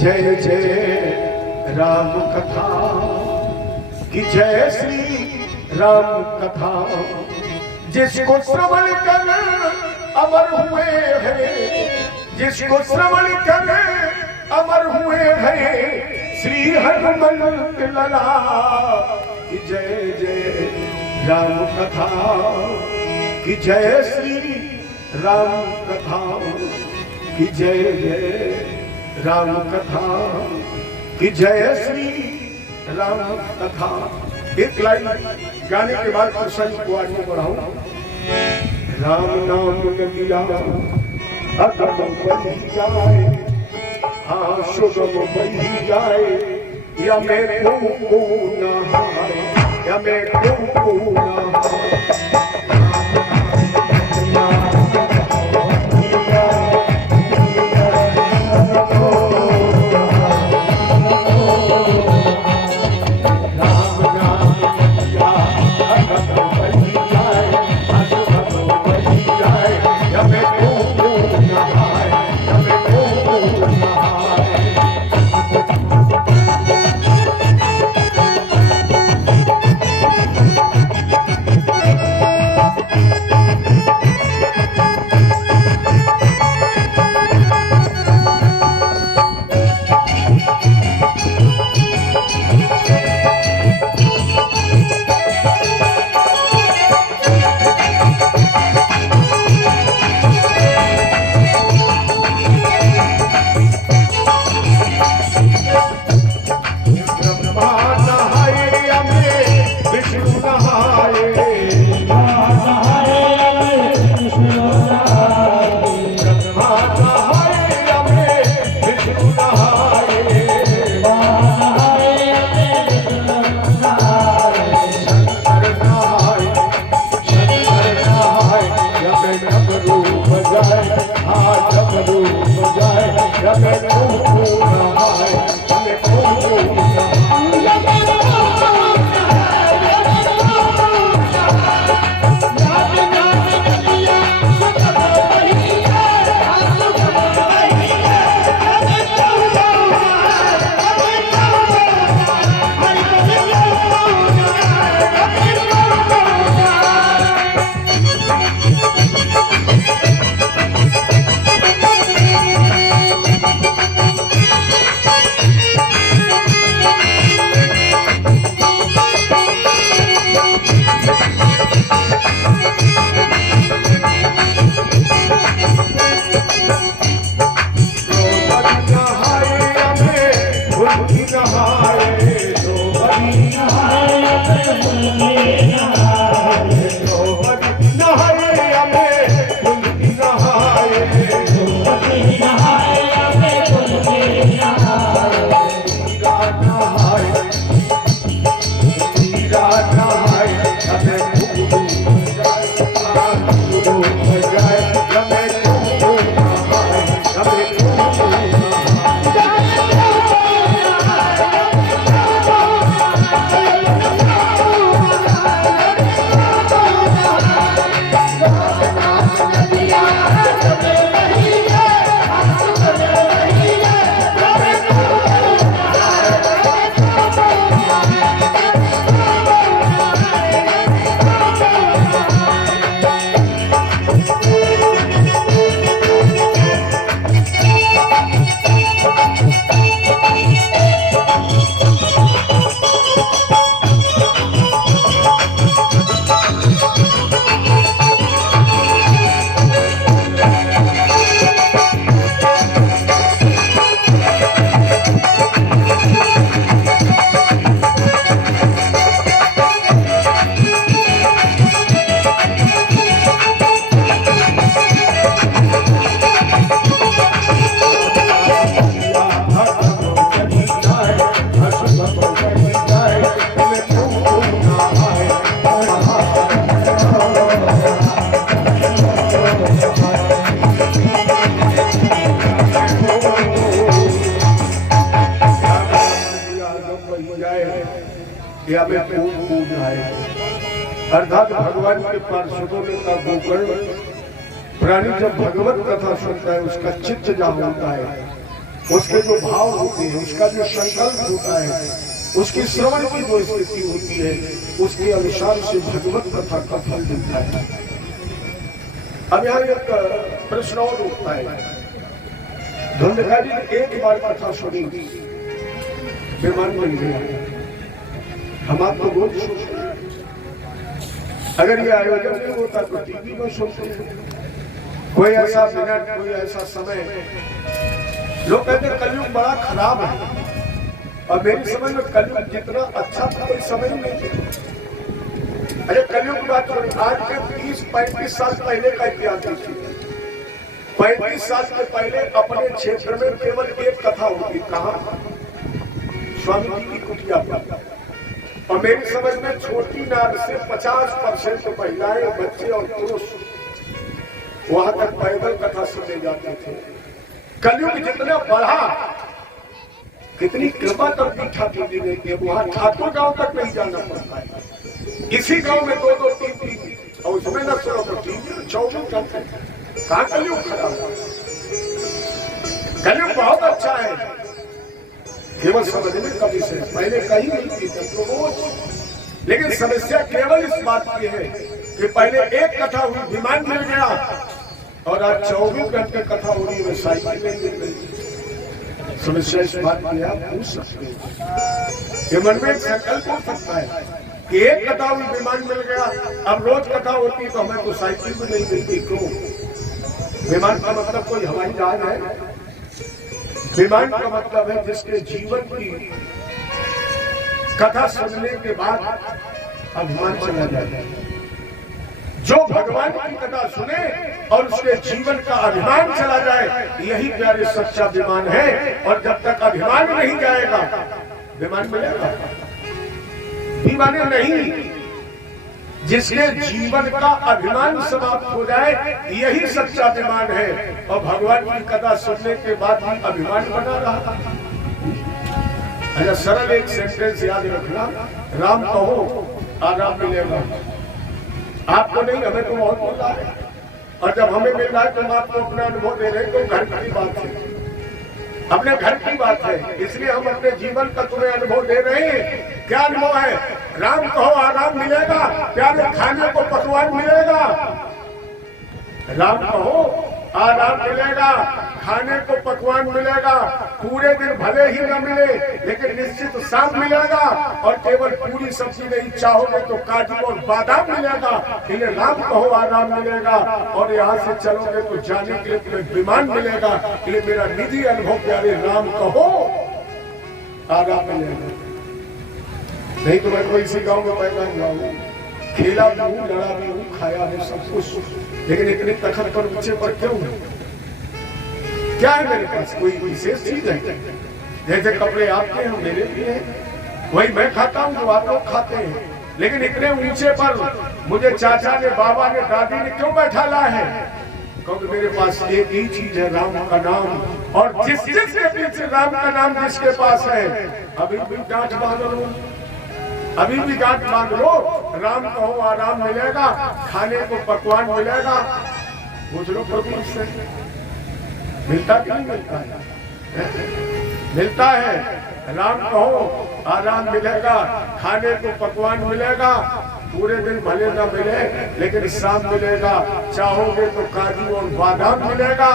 जय जय राम कथा कि जय श्री राम कथा। जिसको श्रवण कर अमर हुए हैं, जिसको श्रवण कर अमर हुए हैं श्री हनुमंत लला। कि जय जय राम कथा कि जय श्री राम कथा कि जय जय राम कथा कि जय श्री राम कथा। एक लाइन गाने के बाद प्रसंग को आगे बढ़ाऊं। राम नाम न लिया अगम बही जाए, हाँ सुगम बही जाए, या मैं को नहाए, या मैं को नहाए। अर्थात भगवान के पार्षदों ने का गोकर्ण प्राणी जब भगवत कथा सुनता है उसका चित्त जहाँ होता है उसके जो भाव होते हैं, उसका जो संकल्प होता है, उसकी श्रवण की जो स्थिति होती है, उसके अनुसार से भगवत कथा का फल मिलता है। अब यहाँ एक प्रश्न और उठता है, धुंधकारी ने एक बार कथा सुनी, बेमान बन गया। हम आपको रोज सुनते हैं, अगर ये आयोजन नहीं होता तो टीवी में सुनते हैं। कोई ऐसा मिनट, कोई ऐसा समय, लोग कहते हैं कलयुग बड़ा खराब है, और मेरी समझ में कलयुग जितना अच्छा था कोई समझ नहीं। अरे कलयुग की बात करो, आज के 30-35 साल पहले का इतिहास देखिए। 35 साल के पहले अपने क्षेत्र में केवल एक कथा होती, कहाँ? स्वामी जी की कुटिया पर। और मेरी समझ में छोटी नार से 50% महिलाएं, बच्चे और पुरुष वहां तक पैदल कथा सुनने जाते थे। कलयुग जितना बढ़ा, कितनी कृपा करती ठाकुर जी ने कि वहां ठाकुर गांव तक नहीं जाना पड़ता है। इसी गांव में 2-2, 3-3 और उसमें न सुनो तो 24 घंटे। कहाँ कलयुग खराब? कलयुग बहुत अच्छा है, केवल समझने कभी से पहले कहीं मिलती थी तो रोज। लेकिन समस्या केवल इस बात की है कि पहले एक कथा हुई, विमान मिल गया, और आज 24 घंटे कथा हो रही है, साइकिल में मिल गई। समस्या इस बात की आप पूछ सकते हैं, मन में एक संकल्प हो सकता है कि एक कथा हुई, विमान मिल गया, अब रोज कथा होती तो हमें तो साइकिल भी नहीं मिलती। क्यों? विमान का मतलब कोई हवाई जहाज है? विमान का मतलब है जिसके जीवन की कथा सुनने के बाद अभिमान चला जाए। जो भगवान की कथा सुने और उसके जीवन का अभिमान चला जाए, यही प्यारे सच्चा विमान है। और जब तक अभिमान नहीं जाएगा, विमान मिलेगा? विमाने नहीं, जिसके जीवन का अभिमान समाप्त हो जाए, यही सच्चा विमान है। और भगवान की कथा सुनने के बाद भी अभिमान बना रहा। अच्छा, सरल एक सेंटेंस याद रखना, राम कहो आराम मिलेगा। आपको नहीं, हमें तो बहुत मिल रहा है, और जब हमें मिल रहा है तो हम आपको अपना अनुभव दे रहे हैं, तो घर की बात है, अपने घर की बात है, इसलिए हम अपने जीवन का तुम्हें अनुभव दे रहे हैं। क्या अनुभव है? राम कहो आराम मिलेगा, प्यारे खाने को पकवान मिलेगा। राम कहो आराम मिलेगा, खाने को पकवान मिलेगा। पूरे दिन भले ही न मिले, लेकिन निश्चित शाम मिलेगा। और केवल पूरी सब्जी नहीं, चाहोगे तो काजू और बादाम मिलेगा। इन्हें राम कहो आराम मिलेगा। और यहाँ से चलोगे तो जाने के लिए तुम्हें विमान मिलेगा। ये मेरा निजी अनुभव, प्यारे राम कहो आराम मिलेगा। नहीं तो मैं कोई इसी गाँव में पैदा हुआ हूँ, खेला भी हूँ, लड़ा भी हूँ, खाया है सब कुछ, लेकिन इतनी तखत पर ऊंचे पर क्यों? क्या है मेरे पास? कोई विशेष चीज है? जैसे कपड़े आपके हैं मेरे भी हैं, वही मैं खाता हूँ जो आप लोग खाते हैं। लेकिन इतने ऊंचे पर मुझे चाचा ने, बाबा ने, दादी ने क्यों बैठाला है? क्योंकि मेरे पास एक ही चीज है, राम का नाम। और जिसके पीछे राम का नाम जिसके पास है, अभी भी गांठ बांध लो, अभी भी गांठ बांध लो। राम कहो आराम मिलेगा, खाने को पकवान मिलेगा। पूछ लो प्रभु से, मिलता कि नहीं मिलता है? मिलता है। राम कहो आराम मिलेगा, खाने को पकवान मिलेगा। पूरे दिन भले ना मिले, लेकिन शाम मिलेगा। चाहोगे तो काजू और बादाम मिलेगा।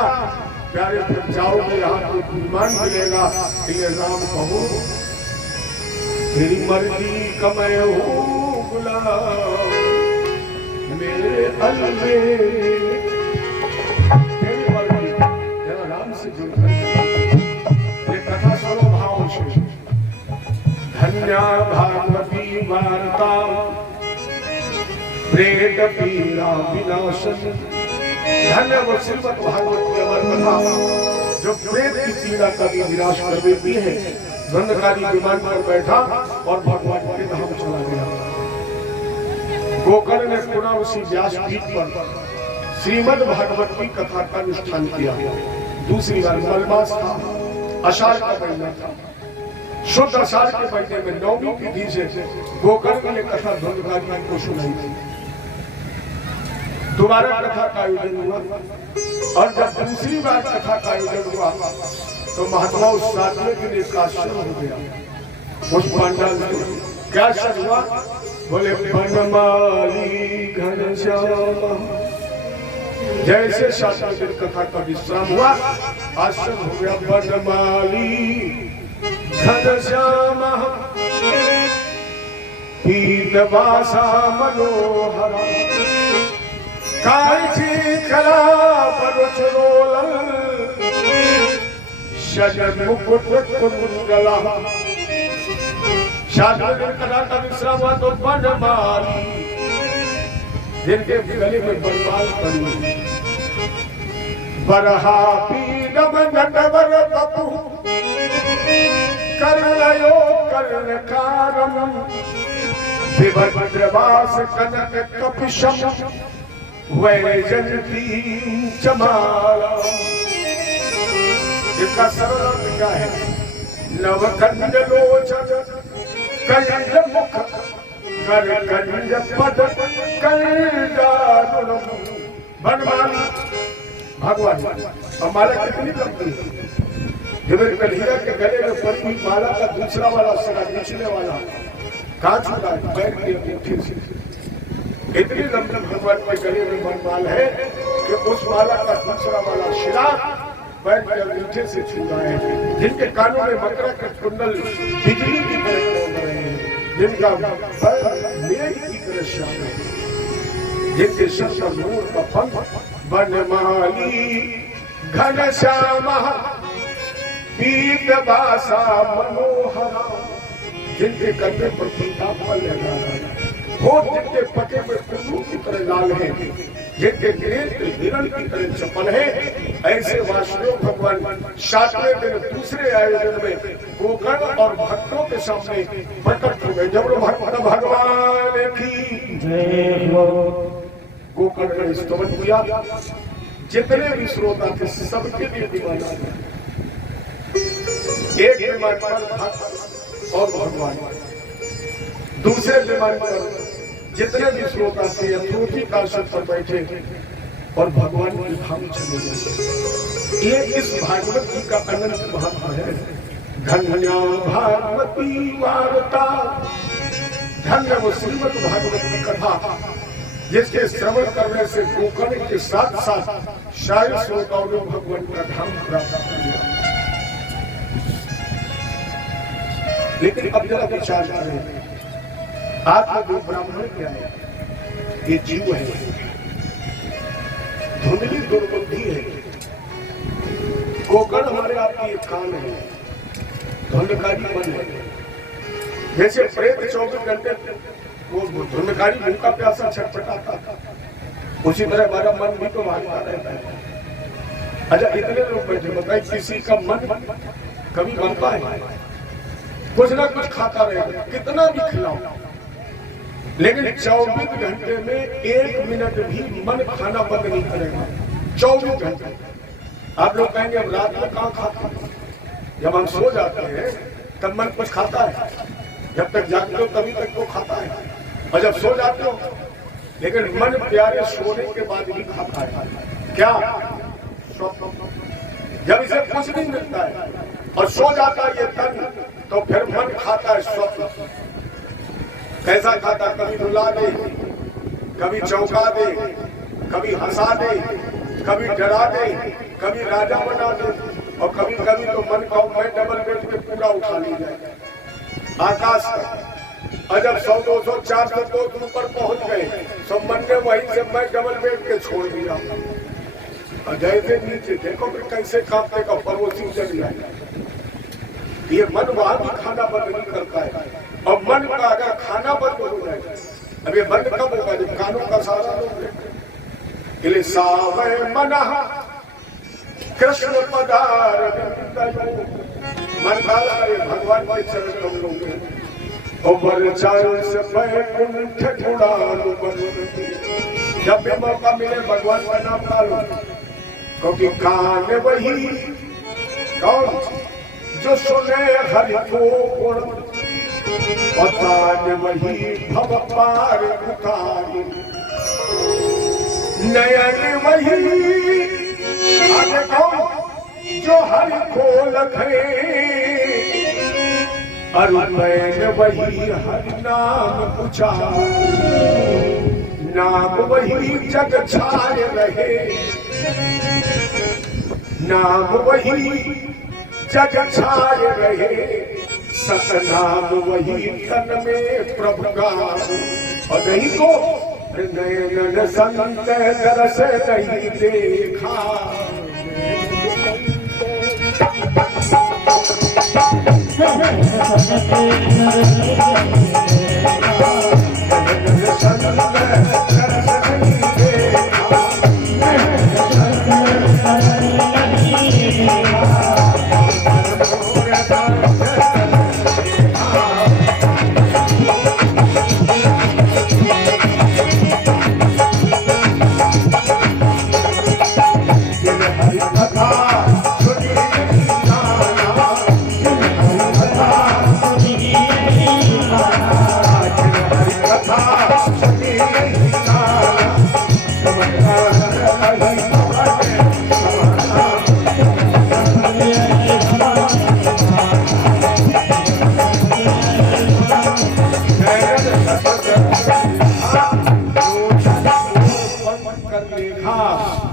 प्यारे फिर जाओगे यहाँ तो विमान मिलेगा। ये राम कहो तेरी मर्जी कमय हो गुलाम मेरे अलवे, तेरी मर्जी। राम से जुड़ ये कथा सुनो भाव से। धन्या भागवती वार्ता प्रेत पीड़ा विनाशन। धन्य वो श्रीमद् भागवत की अमर कथा जो प्रेत की पीड़ा का भी विनाश कर देती है। धुंधकारी विमान पर बैठा और भगवान के धाम चला गया। गोकर्ण ने पुनः उसी व्यासपीठ पर श्रीमद् भागवत की कथा का अनुष्ठान किया। दूसरी बार मलमास था, आषाढ़ का महीना था। शुद्ध आषाढ़ के महीने में नौमी तिथि से गोकर्ण ने कथा धुंधकारी को सुनाई थी। दोबारा कथा का आयोजन हुआ, और जब दूसरी बार कथा का आयोजन हुआ तो महात्मा उस साधने के लिए काश्य हो गया। उस पांडाल में क्या शब्द हुआ? बोले बनमाली घनश्याम। जैसे शास्त्र कथा का विश्राम हुआ, आश्रम हो गया बनमाली घनश्याम पीतवासा मनोहरा कांची कला परुचलोल शजन मुकुट कुंडला। शास्त्र कथा का विश्राम हुआ तो बनमाली, जिनके गले में बनमाल पड़ी, बरहा पीनम नटवर बपु कर्णयो कर्णकारम विभद्रवास कनक कपिशम वैजयंती चमाला। इसका सरल अर्थ क्या है? नवकंड लोचन कंड मुख कर कंड पद कंडारुण बनमाली भगवान। हमारा कितनी लंबी है? जब कन्हैया के गले में पड़ी हुई माला का दूसरा वाला सरा निचले वाला कहाँ छूटा? पैर की अंगूठी से। इतनी लंबी भगवान के गले में बनमाल है कि उस माला का दूसरा वाला शिरा पैर के अंगूठे से छू रहा है। जिनके कानों में मकरा के कुंडल बिजली की तरह बोल रहे हैं, जिनका पैर मेघ की तरह श्याम है, जिनके शब्द नूर का पंख बनमाली घनश्याम पीतवासा मनोहरा। जिनके कंधे पर पीतांबर लगा है, होठ जिनके पटे में कुल्लू की तरह लाल है, जिनके नेत्र हिरण की तरह चपल है, ऐसे वासुदेव भगवान सातवें दिन दूसरे आयोजन में गोकर्ण और भक्तों के सामने प्रकट हो गए। जब भक्त भगवान की जय हो, गोकर्ण ने स्तवन किया। जितने भी श्रोता थे सबके लिए दीवाना था। एक विमान पर भक्त और भगवान, दूसरे विमान पर जितने भी श्रोता थे यथोचित कांसल पर बैठे और भगवान की धाम चले गए। ये इस भागवत जी का अनंत महत्व है। धन्या भागवती वार्ता, धन्य वो श्रीमद् भागवत की कथा जिसके श्रवण करने से गोकर्ण के साथ साथ सारे श्रोताओं ने भगवान का धाम प्राप्त कर लिया। लेकिन अब जरा विचार करें, आत्मा जो ब्राह्मण क्या है? ये जीव है, धुंधली दुर्बुद्धि है। गोकर्ण हमारे आपकी एक कान है, धुंधकारी मन है। जैसे प्रेत 24 घंटे वो धुंधकारी भूखा प्यासा छटपटाता था, उसी तरह हमारा मन भी तो भागता रहता है। अच्छा, इतने लोग बैठे, बताइए किसी का मन कभी बनता है? कुछ ना कुछ खाता रहेगा, कितना भी खिलाओ, लेकिन 24 घंटे में 1 मिनट भी मन खाना बंद नहीं करेगा। 24 घंटे। आप लोग कहेंगे अब रात में कहाँ खाते हैं? जब हम सो जाते हैं तब मन कुछ खाता है, जब तक जागते हो तभी तक तो खाता है, और जब सो जाते हो, लेकिन मन प्यारे सोने के बाद भी खाता है। क्या? जब इसे कुछ नहीं मिलता है और सो जाता है ये तन, तो फिर मन खाता है स्वप्न। कैसा खाता? कभी रुला दे, कभी चौंका दे, कभी हंसा दे, कभी डरा दे, कभी राजा बना दे, और कभी कभी तो मन का मैं डबल बेड पे पूरा उठा ली जाए आकाश का। और जब 100, 200, 400 तो ऊपर पहुंच गए, तो मन ने वहीं से मैं डबल बेड के छोड़ दिया। और जैसे नीचे देखो कि कैसे कांपने का पड़ोसी चल जाएगा। ये मन वहां भी खाना बंद नहीं करता है, और मन का अगर खाना बंद हो जाए, अब ये बंद कब होगा? जब कानों का सारा लोग सावय मना कृष्ण पदार मन काला भगवान के चरण कमलों में और चारों से बैकुंठ गुणानु बनती। जब भी मौका मिले भगवान का नाम डालो, क्योंकि कान वही कौन जो सुने हरि को गुण, और कान वही भव पार उतारी, नयन वही आगे कौन जो हरि को लखे अरुपैन वही हरि नाम ऊंचा, नाम वही जग छाए रहे, नाम वही जग छाए रहे, सतनाम वही तन में प्रभु का। और नहीं तो नयन संत दरस नहीं देखा,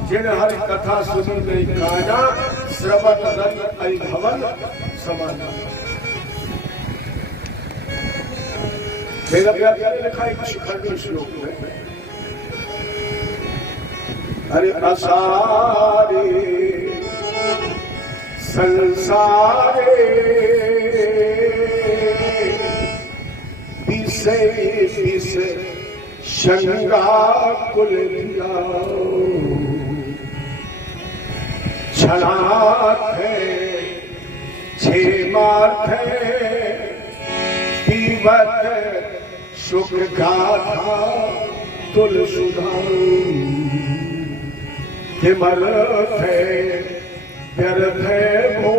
जिन हरि कथा सुनी नहीं काना, श्रवण रंग भवन समान। वेद व्यास ने लिखा एक शिखंडी श्लोक में, अरे असारे संसारे विषय विषय शंगा कुल दिया, क्षणार्थ क्षेमार्थ पीवत सुख गाथा तुल सुधा, किमर्थ व्यर्थ भो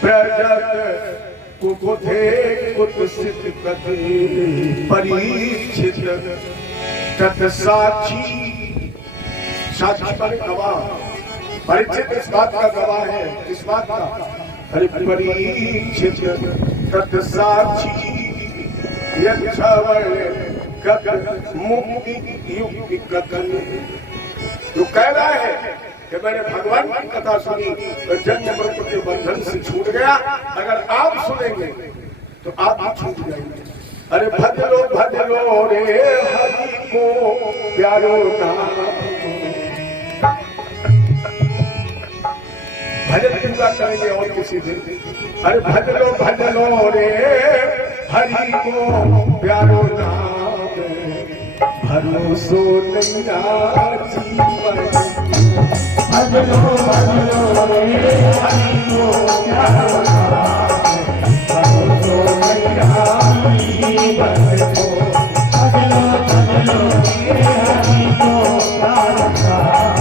प्रजत कुकुथे कुत्सित कथे, परीक्षित तत्साक्षी, साक्षी पर गवाह, परीक्षित इस बात का गवाह है, इस बात का, अरे परीक्षित तत्साक्षी यक्षवण गत मुक्ति युक्ति कथन। तो कह रहा है कि मैंने भगवान की कथा सुनी तो जन्म मृत्यु के बंधन से छूट गया, अगर आप सुनेंगे तो आप भी छूट जाएंगे। अरे भज लो रे हरि को प्यारो नाम, भजन पूरा करेंगे और किसी दिन। अरे भज लो रे हरि को प्यारो नाम, भरोसो नैया जीवन। भज लो रे हरि को प्यारो नाम, भरोसो नैया जीवन को। भज लो रे हरि को प्यारो नाम,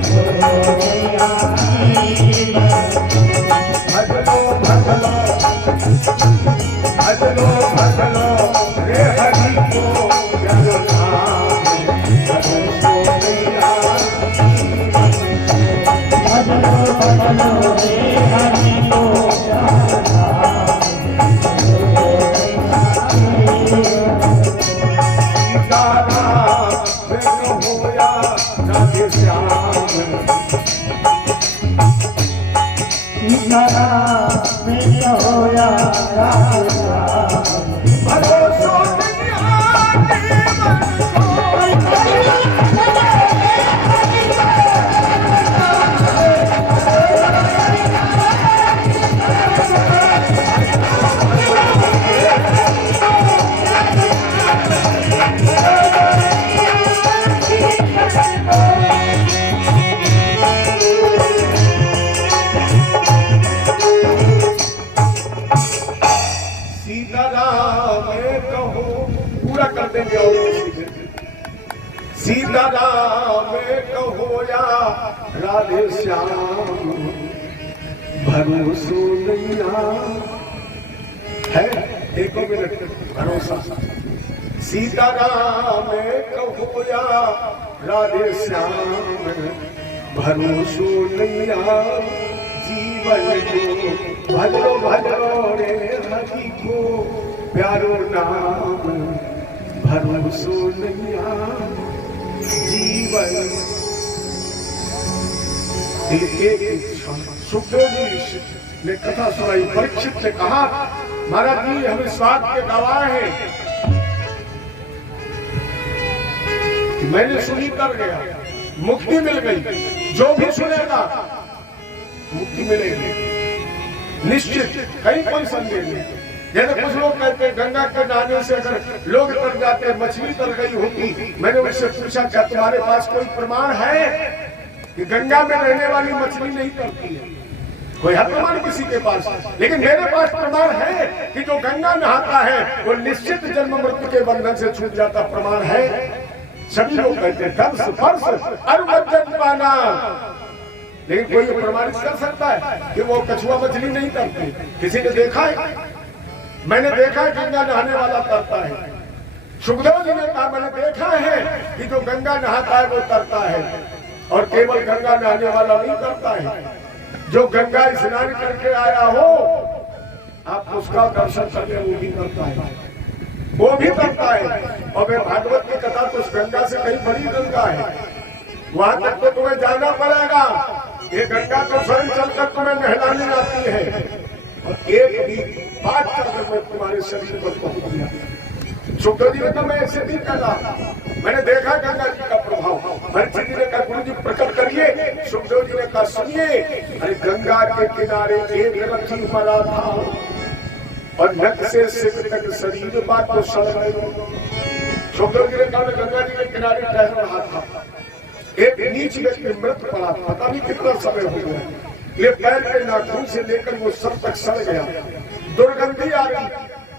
भरोसो नैया भजलो रे हरि को प्यारो नाम, भरोसो नैया। भजलो रे हरि को प्यारो नाम, सीताराम में होया राधे श्याम, सीताराम में होया राधे श्याम, भरोसो नैया सीताराम कहो या राधे श्याम, भरोसो नैया है। देखो मिनट भरोसा, सीताराम कहो या राधे श्याम, भरोसो नैया जीवन को भजरो भजरो रे हरि को प्यारो नाम भरोसो नैया जीवन। सुखदेव जी ने कथा सुनाई, परीक्षित ने कहा महाराज जी हम इस बात के गवाह हैं, मैंने सुनी कर गया, मुक्ति मिल गई, जो भी सुनेगा मुक्ति मिलेगी निश्चित, कहीं कोई संदेह नहीं। जैसे कुछ लोग कहते हैं गंगा के नहाने से अगर लोग तर जाते मछली तर गई होती, मैंने उनसे पूछा क्या तुम्हारे पास कोई प्रमाण है कि गंगा में रहने वाली मछली नहीं तरती है? कोई है प्रमाण किसी के पास? लेकिन मेरे पास प्रमाण है कि जो गंगा नहाता है वो निश्चित जन्म मृत्यु के बंधन से छूट जाता, प्रमाण है। सभी लोग कहते हैं दर्श फर्श अरुवज्जन पाना, लेकिन कोई ये प्रमाणित कर सकता है कि वो कछुआ मछली नहीं तरती? किसी ने देखा है? मैंने देखा है गंगा नहाने वाला तरता है। सुखदेव जी ने कहा मैंने देखा है कि जो गंगा नहाता है वो तरता है, और केवल गंगा नहाने वाला नहीं करता है, जो गंगा स्नान करके आया हो आप उसका दर्शन करने वो भी करता है, वो भी करता है। और मैं भागवत की कथा तो उस गंगा से कहीं बड़ी गंगा है, वहां तक तो तुम्हें जाना पड़ेगा। ये गंगा तो स्वयं चलकर तुम्हें नहलाने आती है, और एक भी बात करके मैं तुम्हारे शरीर पर पहुंच गया। सुखदेव जी ने कहा मैं ऐसे नहीं कर रहा, मैंने देखा गंगा जी का प्रभाव। परीक्षित जी ने कहा गुरु जी प्रकट करिए। सुखदेव जी ने कहा सुनिए, अरे गंगा के किनारे एक रथी मरा था और नक से सिर तक शरीर बात को सड़ गई। सुखदेव जी ने कहा मैं गंगा जी के किनारे टहल रहा था, एक नीच व्यक्ति मृत पड़ा, पता नहीं कितना समय हो गया, ये पैर के नाखून से लेकर वो सब तक सड़ गया, दुर्गंधी आ रही,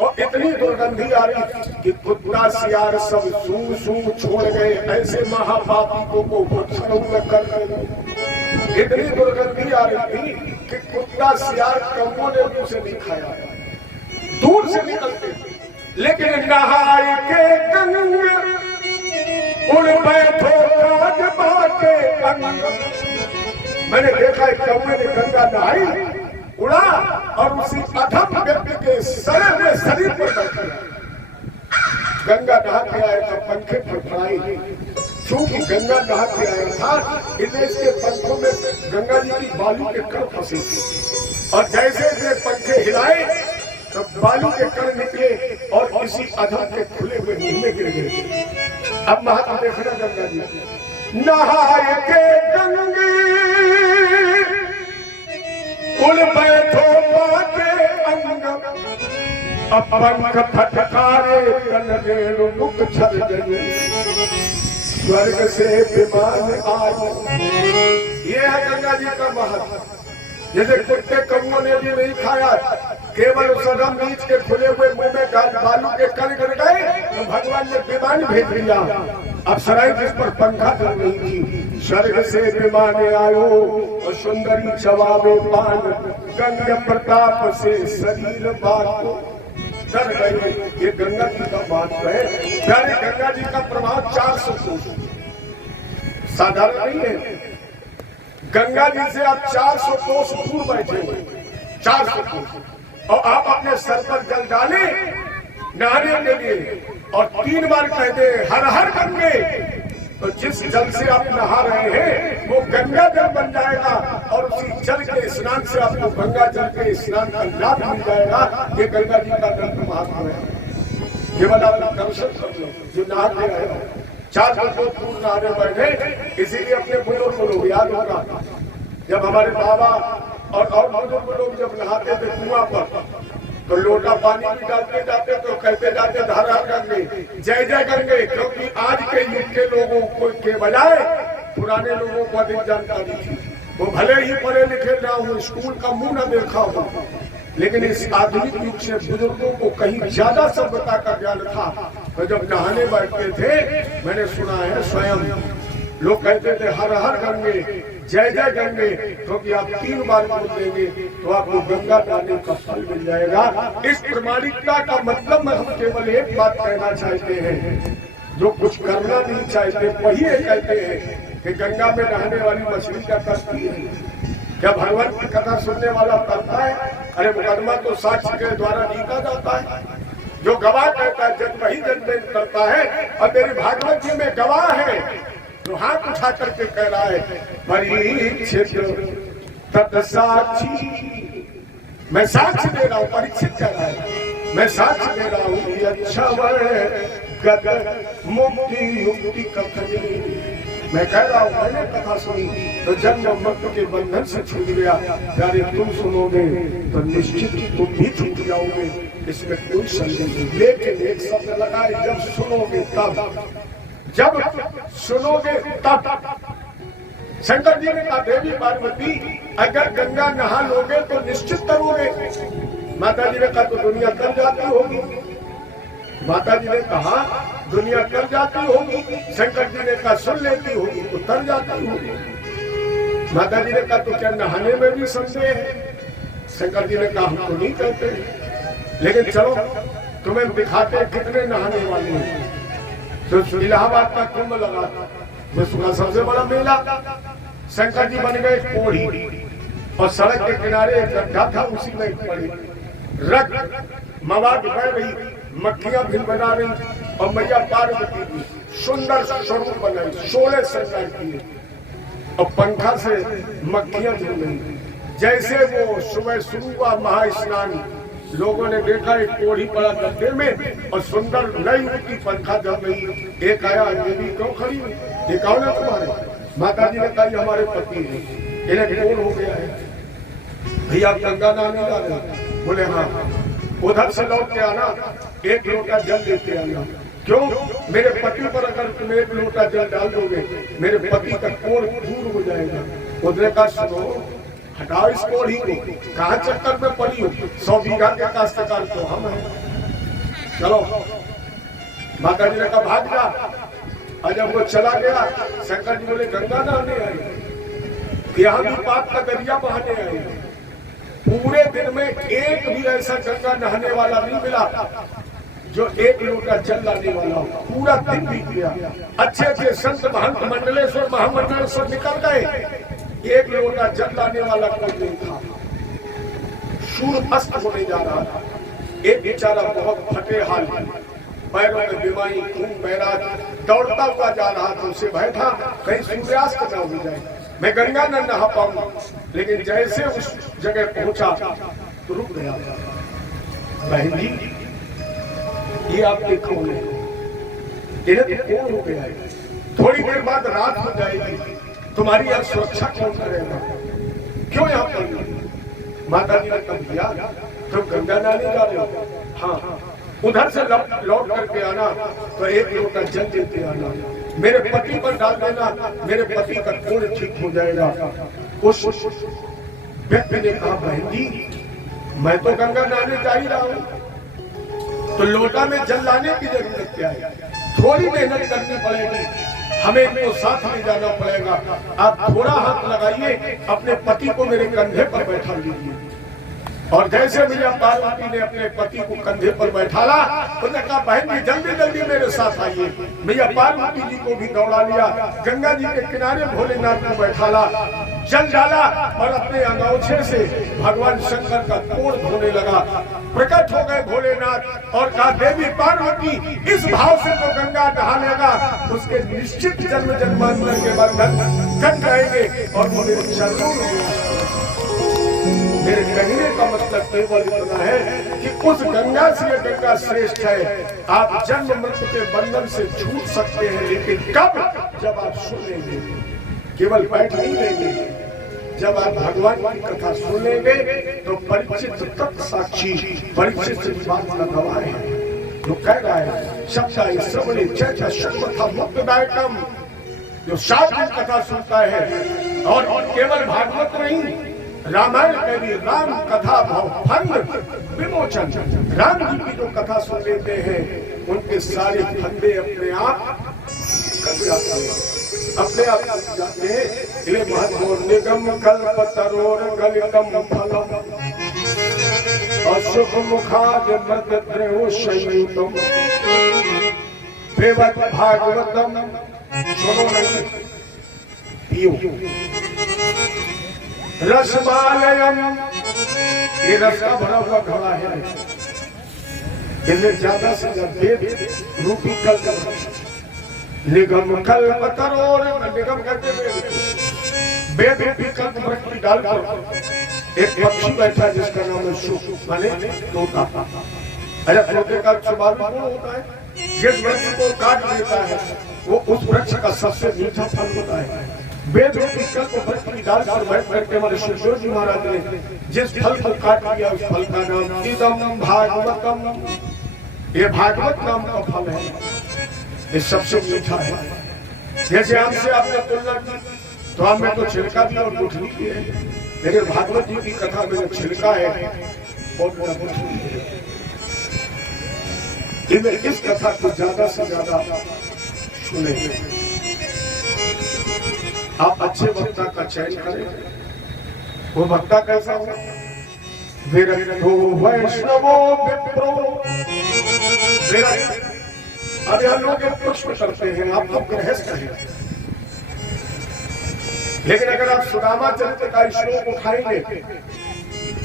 और इतनी दुर्गंधी आ रही कि कुत्ता सियार सब सू सू छोड़ गए, ऐसे महापापी को कर गए। इतनी दुर्गंधी आ रही थी कि कुत्ता सियार कौओं ने भी उसे नहीं खाया, दूर से निकलते। लेकिन नहाए के गंगा उड़ बैठो काज के अंग, मैंने देखा है कौए ने गंगा नहाई, उड़ा और उसी अधम व्यक्ति के सड़े हुए शरीर पर बैठा। गंगा नहा के आया था, पंखे फड़फड़ाई, चूंकि गंगा नहा के आया था इसलिए इसके पंखों में गंगा जी की बालू के कण फंसे थे, और जैसे इसने पंखे हिलाए तो बालू के कण निकले और इसी अधम के खुले हुए मुंह में गिर गए। अब महात्मा देखना गंगा जी नहाए के गंगे उड़ बैठो बाके अंग, अब पंख फटकारे कनगेरु मुख छल गए, स्वर्ग से विमान आए। ये है गंगा जी का महत्व। जैसे कुत्ते कौओं ने भी नहीं खाया, केवल सदम बीच के खुले हुए मुंह में बालू के कण गिर गए तो भगवान ने विमान भेज दिया। अब सराय जिस पर पंखा चल रही थी, स्वर्ग से विमान आयो और सुंदरी जवाबे पान, गंगा प्रताप से शरीर बात डर गए। ये गंगा जी का महत्व है। प्यारे गंगा जी का प्रभाव 400 कोस साधारण नहीं है। गंगा जी से आप 400 कोस दूर बैठे हुए, 400 कोस, और आप अपने सर पर जल डाले नहाने के लिए और 3 बार कह दे हर हर गंगे, तो जिस जल से आप नहा रहे हैं वो गंगा जल बन जाएगा, और उसी जल के स्नान से आपको गंगा जल के स्नान का लाभ मिल जाएगा। ये गंगा जी का दंड महत्व है। केवल आप दर्शन कर लो जो नहा के रहे हो, 400 दूर नहाने बैठे। इसीलिए अपने बुजुर्ग लोग याद होगा, जब हमारे बाबा और बुजुर्ग लोग जब नहाते थे कुआं पर, तो लोटा पानी भी डालते जाते तो कहते जाते हर हर गंगे, जय जय गंगे, क्योंकि आज के युग के लोगों को के बजाय पुराने लोगों को अधिक जानकारी थी। वो भले ही पढ़े लिखे ना हो, स्कूल का मुंह न देखा हो, लेकिन इस आधुनिक युग से बुजुर्गों को कहीं ज्यादा सभ्यता का ज्ञान था। तो जब नहाने बैठते थे, मैंने सुना है स्वयं लोग कहते थे हर हर गंगे, जय जय गंगे, क्योंकि आप 3 बार बोल देंगे तो आपको गंगा नहाने का फल मिल जाएगा। इस प्रमाणिकता का मतलब में हम केवल एक बात कहना चाहते हैं, जो कुछ करना नहीं चाहते वही कहते हैं कि गंगा में रहने वाली मछली क्या तरती है? क्या भगवान की कथा सुनने वाला तरता है? अरे मुकदमा तो साक्ष्य के द्वारा जीता जाता है। जो गवाह कहता है जज वही जज में करता है, और मेरी भागवत जी में गवाह है जो हाथ उठा करके कह रहा है परीक्षित तत्साक्षी। मैं साक्ष्य दे रहा हूँ, परीक्षित कह रहा है मैं साक्ष्य दे रहा हूँ ये अच्छा गद मुक्ति युक्ति कथनी। मैं कह रहा हूँ मैंने कथा सुनी तो जन्म मृत्यु के बंधन से छूट गया। यानी तुम सुनोगे तो निश्चित तुम भी छूट जाओगे, इसमें कोई संदेह नहीं। लेकिन एक शब्द लगाए, जब सुनोगे तब, जब सुनोगे तब। शंकर जी ने कहा देवी पार्वती अगर गंगा नहा लोगे तो निश्चित तरोगे। माता जी ने कहा तो दुनिया तर जाती होगी। माता जी ने कहा दुनिया तर जाती होगी। शंकर जी ने कहा सुन लेती होगी तो तर जाती होगी। माता जी ने कहा तो क्या नहाने में भी संदेह है? शंकर जी ने कहा हम तो नहीं कहते, लेकिन चलो तुम्हें दिखाते कितने नहाने वाले हैं। तो इलाहाबाद का कुंभ लगा, विश्व का सबसे बड़ा मेला। शंकर जी बन गए कोढ़ी, और सड़क के किनारे एक गड्ढा था, उसी में पड़ी रख मवाद बढ़ रही, मक्खियां भी बना रही, और मैया पार्वती की सुंदर स्वरूप बनाई, 16 श्रृंगार किए, और पंखा से मक्खियां धुल रही। जैसे वो सुबह शुरू हुआ महास्नान, लोगों ने देखा एक कोढ़ी पड़ा गड्ढे में और सुंदर नई उठी पंखा जल रही। एक आया, देवी क्यों खड़ी हुई? ये कौन है तुम्हारे? माता जी ने कहा ये हमारे पति है, इन्हें कौन हो गया है? भैया गंगा नहाने जा रहे? बोले हाँ। उधर से लौट के आना, एक लोटा जल देते आना। क्यों? मेरे पति पर अगर तुम एक लोटा जल डाल दोगे मेरे पति का कोढ़ दूर हो जाएगा। उधर का सुनो, हटाओ इस कोढ़ी को, कहाँ चक्कर में पड़ी हो? 100 बीघा के काश्तकार तो हम हैं, चलो। माता जी ने कहा भाग जा। और जब वो चला गया, शंकर जी बोले गंगा नहाने आए, यहाँ भी पाप का दरिया बहाने आए। पूरे दिन में एक भी ऐसा गंगा नहाने वाला नहीं मिला जो एक लोटा जल लाने वाला हो। पूरा दिन बीत गया, अच्छे अच्छे संत महंत मंडलेश्वर महामंडलेश्वर निकल गए, एक लोटा जल लाने वाला कोई नहीं था। सूर्य अस्त होने जा रहा था। एक बेचारा बहुत फटे हाल, पैरों में बीमारी, खून बह रहा, दौड़ता हुआ जा रहा था। उसे भय था कहीं सूर्यास्त न हो जाए, मैं गंगा न नहा पाऊं। लेकिन जैसे उस जगह पहुंचा तो रुक गया। बहन जी ये आप देखो, इन्हें कौन हो गया है? थोड़ी देर बाद रात हो जाएगी, तुम्हारी यहाँ सुरक्षा कौन करेगा? क्यों यहाँ पर? माता जी ने कहा भैया तुम गंगा नहाने जा रहे हो? हाँ। उधर से लौट करके आना तो एक लोटा जल देते आना, मेरे पति पर डाल देना, मेरे पति का कोढ़ ठीक हो जाएगा। उस व्यक्ति ने कहा बहन जी मैं तो गंगा नहाने जा ही रहा हूँ, तो लोटा में जल लाने की जरूरत क्या है? थोड़ी मेहनत करनी पड़ेगी, हमें इनको साथ ले जाना पड़ेगा। आप थोड़ा हाथ लगाइए, अपने पति को मेरे कंधे पर बैठा लीजिए। और जैसे मैया पार्वती ने अपने पति को कंधे पर बैठाला, उसने कहा बहन जी जल्दी जल्दी मेरे साथ आइए। मैया पार्वती जी को भी दौड़ा लिया, गंगा जी के किनारे भोलेनाथ को बैठाला, जल डाला और अपने अंगोछे से भगवान शंकर का कोढ़ धोने लगा। प्रकट हो गए भोलेनाथ और कहा देवी पार्वती इस भाव से तो गंगा नहा लेगा, उसके निश्चित जन्म जन्मांतर के बंधन कट जाएंगे और मेरे चरणों में। मेरे कहने का मतलब केवल इतना है कि उस गंगा से ये गंगा श्रेष्ठ है। आप जन्म मृत्यु के बंधन से छूट सकते हैं, लेकिन कब? जब आप सुन लेंगे, केवल बैठ नहीं लेंगे। जब आप भगवान की कथा सुन लेंगे तो परीक्षित तत्व साक्षी, परीक्षित से बात का गवाह है जो कह रहा है शब्दाय श्रवणे चैत शुभथा मुक्तदायकम। जो शास्त्र कथा सुनता है और केवल भागवत नहीं, रामायण में भी राम कथा भाव फंद विमोचन, राम जी की जो कथा सुन लेते हैं उनके सारे फंदे अपने आप कट जाते हैं, अपने आप कट जाते हैं। ये महत्व निगम कल्पतरोर गलितम फलम अशुभ मुखाद मृतद्रयो संयुतम पेवत भागवतम। सुनो नहीं, पियो। रसमालयम, ये रस का भरा हुआ घड़ा है, इनमें ज्यादा से ज्यादा वेद रूपी कल्प निगम कल्प करोड़, निगम करते वेद रूपी कल्प वृक्ष डालकर एक पक्षी बैठा है जिसका नाम है शुक, माने तोता। अरे तोते का स्वभाव गुण होता है, जिस वृक्ष को काट लेता है वो उस वृक्ष का सबसे मीठा फल होता है। वेद रूपी कल्प वृक्ष की डाल पर बैठ करके हमारे शिवजोर जी महाराज ने जिस फल को काट लिया उस फल का नाम इदम भागवतम, ये भागवत नाम का फल है, ये सबसे मीठा है। जैसे आम से आपने तुलना की तो आम में तो छिलका भी और गुठली भी है, लेकिन भागवत जी की कथा में जो छिलका है और गुठली है। इस कथा को ज्यादा से ज्यादा सुने, आप अच्छे वक्ता का चयन करें। वो वक्ता कैसा होगा? विरक्तो वैष्णवो विप्रो, अब यहाँ लोग एक पुष्प करते हैं, आप लोग गृहस्थ हैं, लेकिन अगर आप सुदामा चरित्र का श्लोक उठाएंगे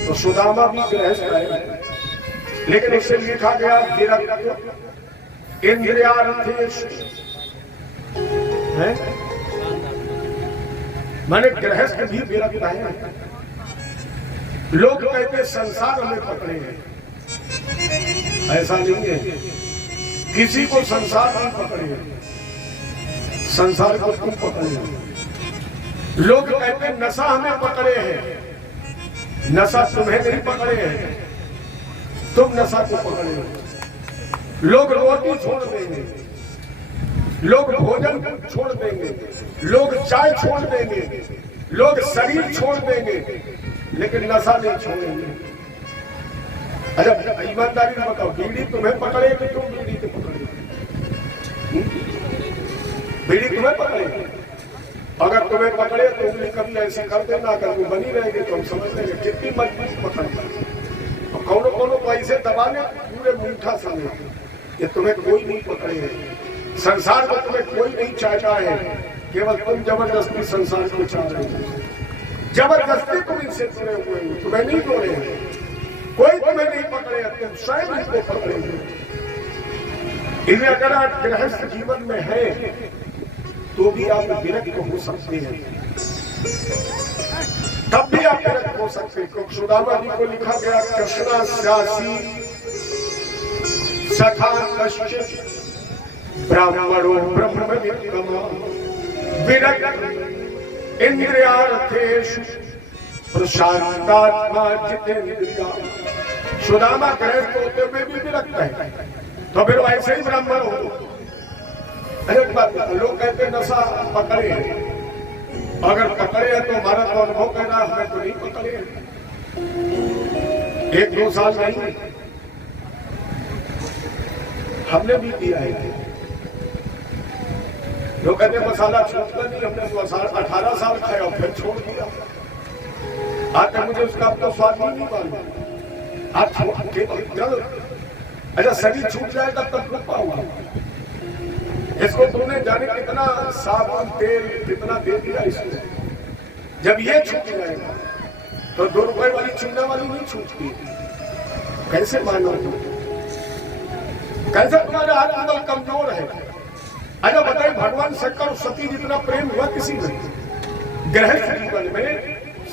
तो सुदामा भी गृहस्थ है, लेकिन इससे लिखा गया विरक्त इंद्रियार्थेषु, माने गृहस्थ भी विरक्त है। लोग कहते संसार हमें पकड़े हैं, ऐसा नहीं है, किसी को संसार नहीं पकड़े, संसार को तुम पकड़े। लोग कहते नशा हमें पकड़े हैं, नशा तुम्हें नहीं पकड़े हैं, तुम नशा को पकड़े हो। लोग रोटी छोड़ देंगे, लोग भोजन छोड़ देंगे, लोग चाय छोड़ देंगे, लोग शरीर छोड़ देंगे, लेकिन नशा नहीं छोड़ेंगे। अच्छा ईमानदारी में बताओ, बीड़ी तुम्हें पकड़े कि तुम बीड़ी को पकड़े? बीड़ी तुम्हें पकड़े? अगर तुम्हें पकड़े तो उंगली कभी ऐसे कर देना, अगर वो बनी रहेगी तो हम समझ लेंगे कितनी मजबूत पकड़। कौनो कौनो तो ऐसे दबाने पूरे मीठा समझे, ये तुम्हें कोई नहीं पकड़े। संसार को तुम्हें कोई नहीं चाहता है, केवल तुम जबरदस्ती संसार को चाह रहे हो। जबरदस्ती तुम इनसे जुड़े हुए हो, तुम्हें नहीं जोड़े, कोई तुम्हें नहीं पकड़े, तुम स्वयं इसको पकड़े हो। इसलिए अगर आप गृहस्थ जीवन में हैं तो भी आप विरक्त हो सकते हैं, तब भी आप विरक्त हो सकते हैं। क्योंकि सुदामा जी को लिखा गया कृष्णा स्यासी सखा कश्चित् ब्राह्मणो ब्रह्मविद्तमा विरक्त इंद्रियार्थेषु प्रशांतात्मा जितेन्द्रिया। सुदामा गृहस्थ होते हुए भी विरक्त है, तो फिर ऐसे ही ब्राह्मण हो। अरे लोग कहते नशा पकड़े हैं, अगर पकड़े हैं तो हमारा तो अनुभव कह रहा है हमें तो नहीं पकड़े हैं। 1-2 साल नहीं, हमने भी किया है। लोग कहते मसाला छूटता नहीं, हमने तो 18 साल खाया और फिर छोड़ दिया। आज तक मुझे उसका अब तो स्वाद नहीं मालूम। आप छोड़, अच्छा शरीर छूट जाएगा तब रुक पाऊंगा। इसको तुमने जाने कितना साबुन तेल कितना दे दिया इसको, जब ये छूट जाएगा तो 2 रुपए वाली चूना वाली नहीं छूटती। कैसे मानो तुम? कैसे तुम्हारे हाथ अंदर कमजोर है? अच्छा बताइए, भगवान शंकर और सती जितना प्रेम हुआ किसी में गृहस्थ जीवन में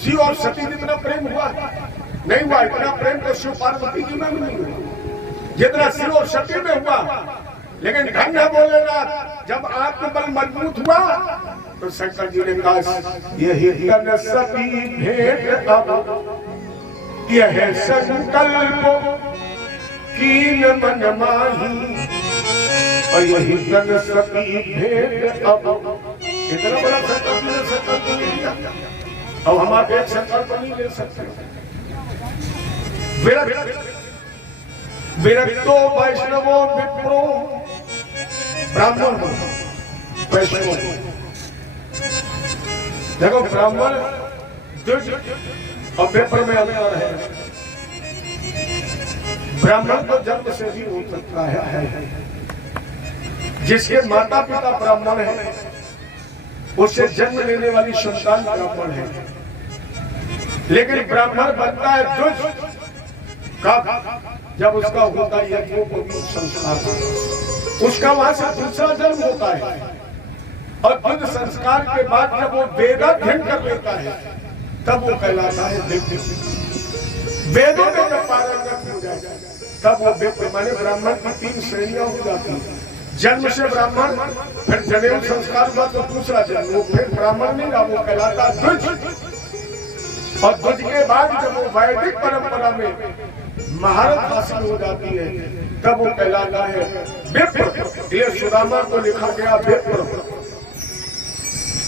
शिव और सती जितना प्रेम हुआ नहीं हुआ। इतना प्रेम तो शिव पार्वती जी में भी नहीं हुआ जितना शिव और सती में हुआ। लेकिन ढंग है बोलेगा, जब आत्मबल मजबूत हुआ तो शंकर जी ने कहा यही तन सती भेंट अब यह संकल्प कीन मन माही, और यही तन सती भेंट अब। इतना बड़ा संकल्प ने संकल्प ले लिया, अब हम आप एक संकल्प नहीं ले सकते। विरक्तो वैष्णवो विप्रो, ब्राह्मण वैष्णव। देखो ब्राह्मण और विप्र में अंतर है। ब्राह्मण तो जन्म से भी हो सकता है, जिसके माता पिता ब्राह्मण है उससे जन्म लेने वाली संतान ब्राह्मण है, लेकिन ब्राह्मण बनता है द्विज कब? जब उसका होता है यज्ञोपवीत संस्कार, उसका वहां से दूसरा जन्म होता है। और द्विज संस्कार के बाद जब वो वेदाध्ययन कर लेता है तब वो कहलाता है दिव्य। वेदों में जब पारंगत हो जाएगा तब वो विप्र माने ब्राह्मण की 3 श्रेणियां हो जाती हैं। जन्म से ब्राह्मण, फिर जनेऊ संस्कार हुआ तो दूसरा जन्म, वो फिर ब्राह्मण नहीं रहा, वो कहलाता द्विज। और द्विज के बाद जब वो वैदिक परंपरा में महारत हासिल हो जाती है तब वो कहलाता है विप्र। ये सुदामा को लिखा गया विप्र,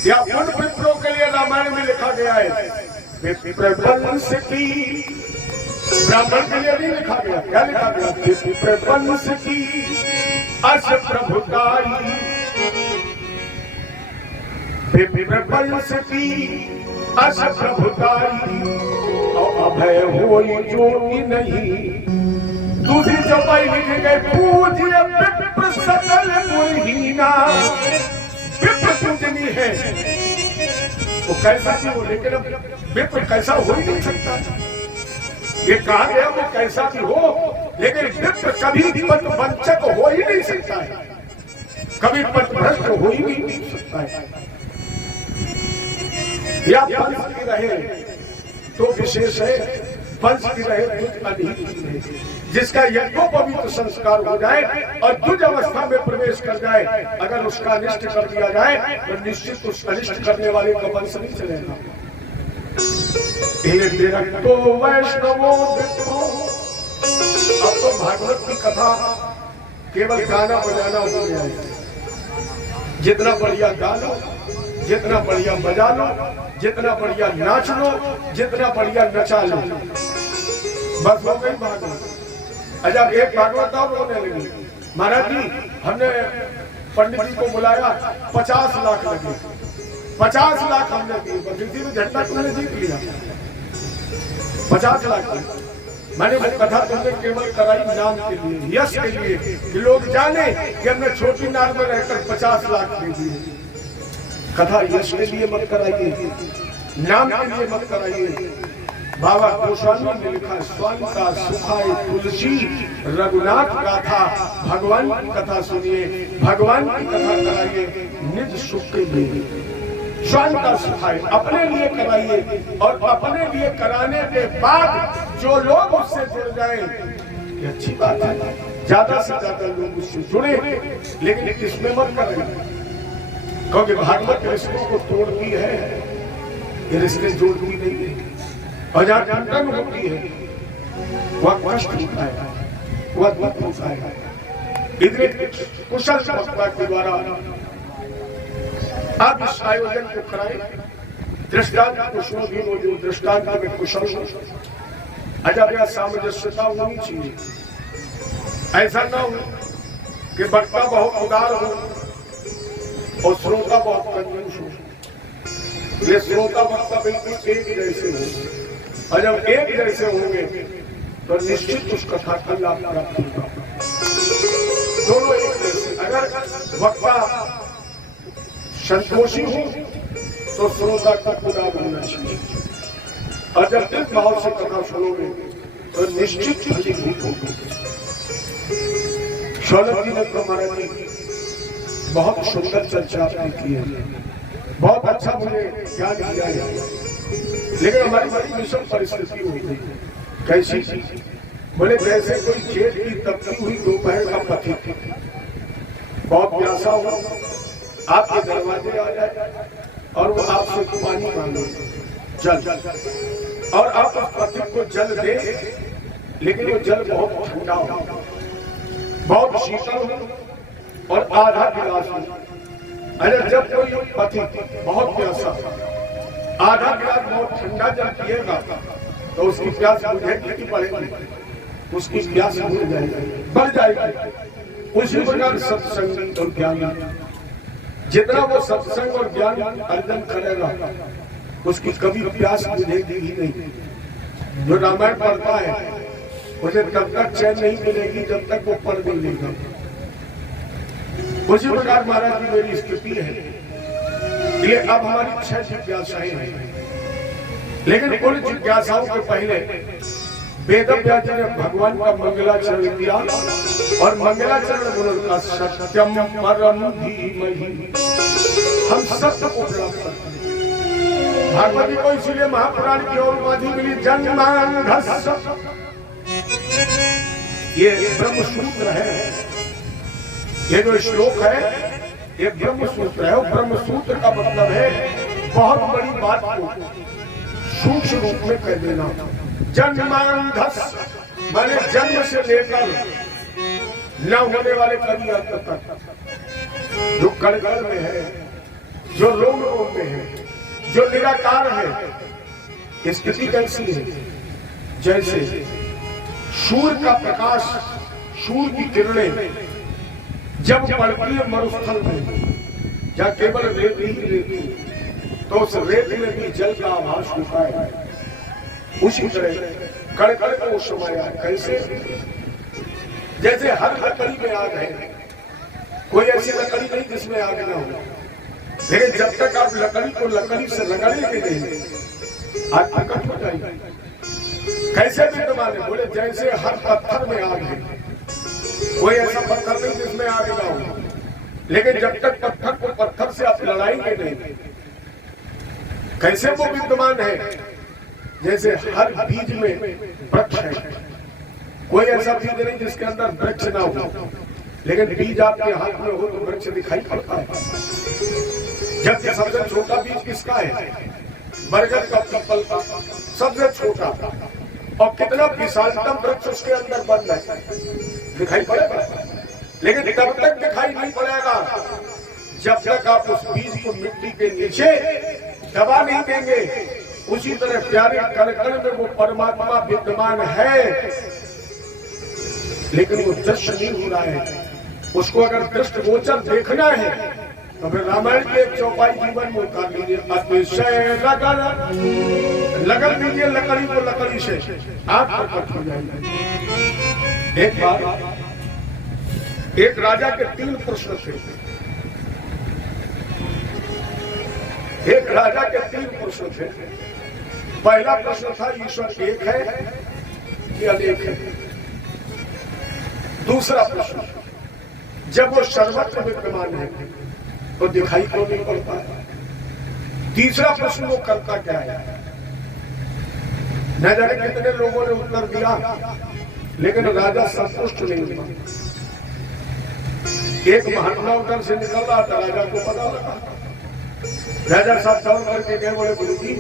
या उन विप्रों के लिए रामायण में लिखा गया है विप्रवंश की, ब्राह्मण के लिए नहीं लिखा गया। क्या लिखा गया? विप्रवंश की अस प्रभुताई, विप्रवंश की अस प्रभुताई, और अभय होई ज्योति नहीं। दूसरी चौपाई लिखे गए पूज्य विप्र सकल मुहीना। विप्र पूजनीय है, वो कैसा भी हो, लेकिन अब विप्र कैसा हो ही नहीं सकता। ये कहा गया वो कैसा भी हो, लेकिन विप्र कभी पथ वंचक हो ही नहीं सकता है, कभी पथभ्रष्ट हो ही नहीं सकता है। या वंश की रहे तो विशेष है, वंश की रहे तो अनिहित है। जिसका यज्ञोपवीत संस्कार हो जाए और द्विज अवस्था में प्रवेश कर जाए, अगर उसका अनिष्ट कर दिया जाए तो निश्चित उस अनिष्ट करने वाले का वंश नहीं चलेगा। तो वैष्णवो विप्रो, अब तो भागवत की कथा केवल गाना बजाना हो गया है। जितना बढ़िया गा लो, जितना बढ़िया बजा लो, जितना बढ़िया नाच लो, जितना बढ़िया नचा लो, बस हो गई भागवत। अच्छा, एक भागवत और होने लगी। महाराज जी, हमने पंडित जी को बुलाया, 50 लाख लगे, 50 लाख हमने दिए, बस इसी में झंडा तुमने जीत लिया। 50 लाख मैंने वो कथा तुमने केवल कराई नाम के लिए, यश के लिए, कि लोग जाने कि हमने छोटी नार में रहकर 50 लाख दे दिए। कथा यश के लिए मत कराइए, नाम के लिए मत कराइए। बाबा गोस्वामी ने लिखा, स्वांता सुखाए तुलसी रघुनाथ गाथा। भगवान की कथा सुनिए, भगवान की कथा कराइए, निज सुख के लिए। स्वांता सुखाए, अपने लिए कराइए, और अपने लिए कराने के बाद जो लोग उससे जुड़ जाए, ये अच्छी बात है। ज्यादा से ज्यादा लोग उससे जुड़े, लेकिन इसमें मत करें, क्योंकि भागवत रिश्तों को तोड़ती है, ये रिश्ते जोड़ती नहीं है। और जहाँ टंटन होती है वह कष्ट होता है, वह दुख होता है। इतने कुशल वक्ता के द्वारा आप इस आयोजन को कराएं, दृष्टांत को सुनो, भी वो जो दृष्टांत में कुशल हो, अजब या सामंजस्यता होनी चाहिए। ऐसा ना हो कि वक्ता बहुत उदार हो और श्रोता बहुत कंजूस हो। ये श्रोता वक्ता बिल्कुल एक जैसे हो, और जब एक जैसे होंगे तो निश्चित उस कथा का लाभ प्राप्त होगा। दोनों एक जैसे, अगर वक्ता संतोषी हो तो श्रोता का उदार होना चाहिए, और जब इस भाव से कथा सुनोगे तो निश्चित फलीभूत होगी। शौनक जी ने तो महाराज जी बहुत सुंदर चर्चा आपने की है, बहुत अच्छा मुझे ज्ञान दिया है। लेकिन हमारी बड़ी विषम परिस्थिति हो गई। कैसी? बोले जैसे कोई जेठ की तपती हुई दोपहर का पथिक बहुत प्यासा हो, आपके दरवाजे आ जाए और वो आपसे पानी मांगे, जल, और आप उस पथिक को जल दे, लेकिन वो जल बहुत ठंडा हो, बहुत शीतल हो और आधा गिलास हो। अरे जब कोई पथिक बहुत प्यासा आधा गिलास बहुत ठंडा जल पिएगा तो उसकी प्यास बुझेगी कि बढ़ेगी? उसकी प्यास बुझ जाएगी, बढ़ जाएगी। उसी प्रकार सत्संग और ज्ञान, जितना वो सत्संग और ज्ञान अर्जन करेगा उसकी कभी प्यास बुझेगी ही नहीं। जो रामायण पढ़ता है उसे तब तक चैन नहीं मिलेगी जब तक वो पढ़ नहीं लेगा। उसी प्रकार महाराज की मेरी स्थिति है, ये अब हमारी 6 जिज्ञासाएं हैं, लेकिन उन जिज्ञासाओं के पहले वेदव्यास जी ने भगवान का मंगलाचरण किया और मंगलाचरण बोल का सत्यम परम धीमहि हम सत्य को प्राप्त करते हैं। भागवत जी को इसीलिए महापुराण की और उपाधि मिली जन्मांधस्य। ये ब्रह्म सूत्र है, ये जो श्लोक है ये ब्रह्म सूत्र है। और ब्रह्म सूत्र का मतलब है बहुत बड़ी बात को सूक्ष्म रूप में कह देना। जन्मांधस्य माने जन्म से लेकर न होने वाले कभी अंत तक, जो कण कण में है, जो रोम रोम में है, जो निराकार है। स्थिति कैसी है? जैसे सूर्य का प्रकाश, सूर्य की किरणें जब पड़ती है मरुस्थल में, जहाँ केवल रेत ही रेत, तो उस रेत में भी जल का आभास होता है। उसी तरह कण कण को समाया। कैसे? जैसे हर लकड़ी में आग है, कोई ऐसी लकड़ी नहीं जिसमें आग ना हो, लेकिन जब तक आप लकड़ी को लकड़ी से रगड़ेंगे नहीं, आग प्रकट हो जाएगी। कैसे विद्यमान है? बोले जैसे हर पत्थर में आग है, कोई ऐसा पत्थर नहीं जिसमें आग ना हो, लेकिन जब तक पत्थर को पत्थर से आप लड़ाएंगे नहीं। कैसे वो विद्यमान है? जैसे हर बीज में वृक्ष है, कोई ऐसा बीज नहीं जिसके अंदर वृक्ष ना हो, लेकिन बीज आपके हाथ में हो तो वृक्ष दिखाई पड़ता है। जबकि सबसे छोटा बीज किसका है? बरगद का, पीपल का, सबसे छोटा। और कितना विशालतम वृक्ष उसके अंदर बंद है, दिखाई पड़ेगा। लेकिन तब तक दिखाई नहीं पड़ेगा जब तक आप उस बीज को मिट्टी के नीचे दबा नहीं देंगे। उसी तरह प्यारे कण कण में वो परमात्मा विद्यमान है, लेकिन वो दृश्य नहीं हो रहा है। उसको अगर दृष्टिगोचर देखना है तो फिर रामायण के एक चौपाई जीवन में उतार लीजिए। अतिशय लगन दीजिए लकड़ी को लकड़ी से, आप प्रकट हो जाएंगे। एक बार एक राजा के 3 प्रश्न थे। एक राजा के 3 प्रश्न थे। पहला प्रश्न था ईश्वर एक है कि अनेक है। दूसरा प्रश्न, जब वो सर्वत्र विद्यमान है तो दिखाई क्यों नहीं पड़ता है? तीसरा प्रश्न, वो करता क्या है? न जाने कितने लोगों ने उत्तर दिया, लेकिन राजा संतुष्ट नहीं हुआ। एक महात्मा उधर से निकल रहा था, राजा को पता लगा। राजा साहब दौड़ करके गए, बोले गुरु जी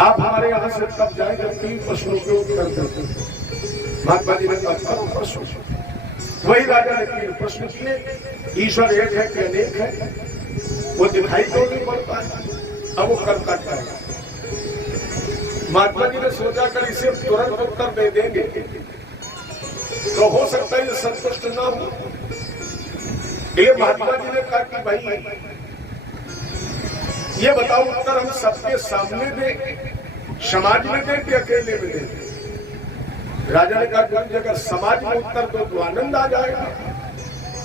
आप हमारे यहाँ से कब जाए जब 3 प्रश्नों के उत्तर देते। महात्मा जी ने कहा प्रश्न। वही राजा ने 3 प्रश्न किए। ईश्वर एक है कि अनेक है? वो दिखाई तो नहीं पड़ता है, अब वो करता क्या है? महात्मा जी ने सोचा कर इसे तुरंत उत्तर दे देंगे तो हो सकता है ये संतुष्ट ना हो। ये महात्मा जी ने कहा कि भाई ये बताओ उत्तर हम सबके सामने दें, समाज में दें कि अकेले में दें? राजा ने कहा कि अगर समाज में उत्तर दो तो आनंद आ जाएगा,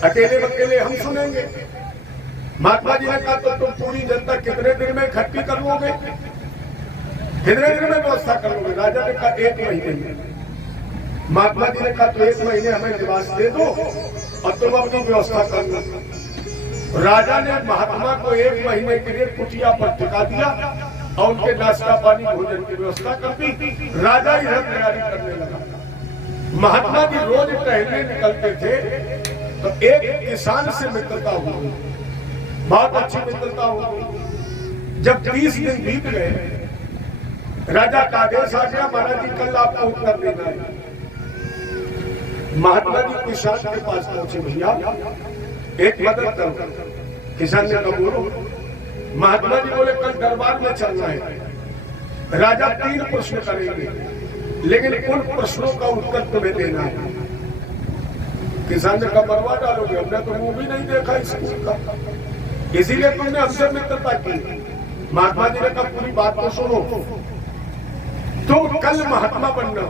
अकेले हम सुनेंगे। महात्मा जी ने कहा तो तुम पूरी जनता कितने दिन में इकट्ठी कर लोगे, कितने दिन में व्यवस्था कर लोगे? राजा ने कहा 1 महीने में। महात्मा जी ने कहा तो 1 महीने हमें निवास दे दो और तुम अपनी व्यवस्था कर लो। राजा ने महात्मा को 1 महीने के लिए कुटिया पर टिका दिया और उनके नाश्ता पानी भोजन की व्यवस्था कर दी। राजा इधर तैयारी करने लगा। महात्मा जी रोज टहलने निकलते थे तो एक किसान से मित्रता हो गई, बहुत अच्छी मित्रता हो गई। जब 30 दिन बीत गए, राजा का आदेश आ गया, महाराज जी कल आपको उत्तर देना है। महात्मा जी किसान के पास पहुंचे, भैया एक मदद करो। किसान ने कहा बोलो। महात्मा जी बोले कल दरबार में चलना है, राजा 3 प्रश्न करेंगे, लेकिन उन प्रश्नों का उत्तर तुम्हें देना है। किसान ने कहा मरवा डालोगे, हमने तो मुंह भी नहीं देखा स्कूल का, इसीलिए तुमने हमसे मित्रता की। महात्मा जी ने कहा पूरी बात को सुनो, तुम कल महात्मा बनना,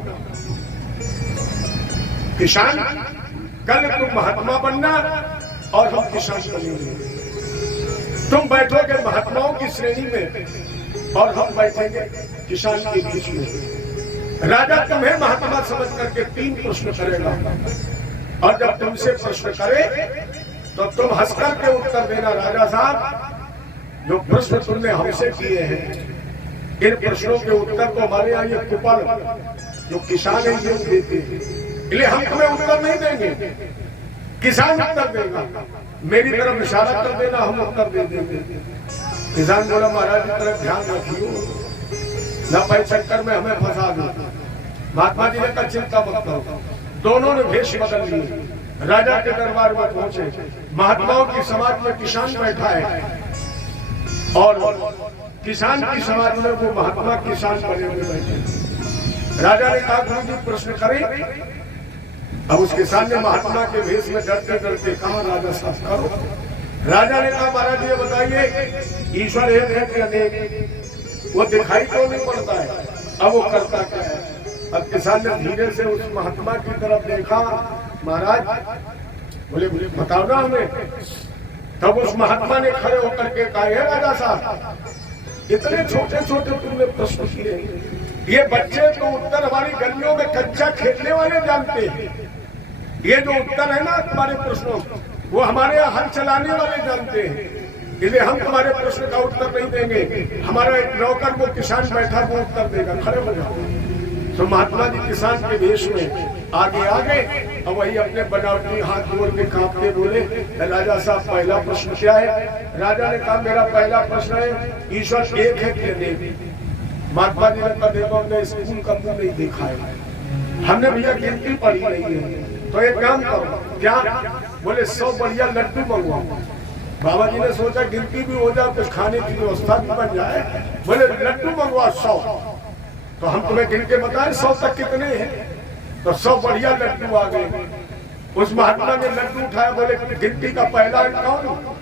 किसान कल तुम महात्मा बनना और हम किसान बनेंगे। तुम बैठोगे महात्माओं की श्रेणी में और हम बैठेंगे किसान के बीच में। राजा तुम्हें महात्मा समझ करके 3 प्रश्न करेगा और जब तुमसे प्रश्न करे तो तुम हंस करके उत्तर देना, राजा साहब जो प्रश्न तुमने हमसे किए हैं इन प्रश्नों के उत्तर तो हमारे यहाँ ये कुपल जो किसान है ये देते हैं, इसलिए हम तुम्हें उत्तर नहीं देंगे, किसान उत्तर देगा। मेरी तरफ इशारा कर देना, हम उत्तर दे देंगे। किसान बोला महाराज की तरफ ध्यान रखियो, न पैसे चक्कर में हमें फंसा दो। महात्मा जी ने कहा चिंता मत करो। दोनों ने भेष बदल लिए, राजा के दरबार में पहुंचे। महात्माओं की समाज में किसान बैठा है और किसान की समाज में वो महात्मा किसान बने हुए बैठे। राजा ने कहा गुरु जी प्रश्न करें। अब उसके सामने महात्मा के भेष में डरते डरते कहा राजा साहब करो। राजा ने कहा महाराज ये बताइए ईश्वर एक है कि अनेक? वो दिखाई तो नहीं पड़ता है, अब वो करता क्या है? अब किसान ने धीरे से उस महात्मा की तरफ देखा। महाराज बोले बताओ ना हमें। तब उस महात्मा ने खड़े होकर के कहा है राजा साहब इतने छोटे छोटे तुमने प्रश्न किए, ये बच्चे तो उत्तर हमारी गलियों में कच्चा खेलने वाले जानते हैं। ये जो उत्तर है ना तुम्हारे प्रश्नों वो हमारे यहाँ हल चलाने वाले जानते हैं, इसलिए हम तुम्हारे प्रश्न का उत्तर नहीं देंगे। हमारा एक नौकर वो किसान बैठा वो उत्तर देगा, खड़े हो जाओ। तो महात्मा जी किसान के वेश में आगे और वही अपने बनावटी हाथ जोड़ के कांपते बोले राजा साहब पहला प्रश्न क्या है? राजा ने कहा मेरा पहला प्रश्न है ईश्वर एक है कि अनेक? महात्मा जी ने कहा देखो हमने स्कूल का मुंह नहीं देखा है, हमने भैया गिनती पढ़ी नहीं है, तो एक काम करो क्या? बोले 100 बढ़िया लड्डू मंगवाओ। बाबा जी ने सोचा गिनती भी हो जाए, कुछ खाने की व्यवस्था भी बन जाए। बोले लड्डू मंगवाओ 100, तो हम तुम्हें गिन के बताएं 100 तक कितने हैं? तो 100 बढ़िया लड्डू आ गए। उस महात्मा ने लड्डू उठाया, बोले गिनती का पहला अंक कौन?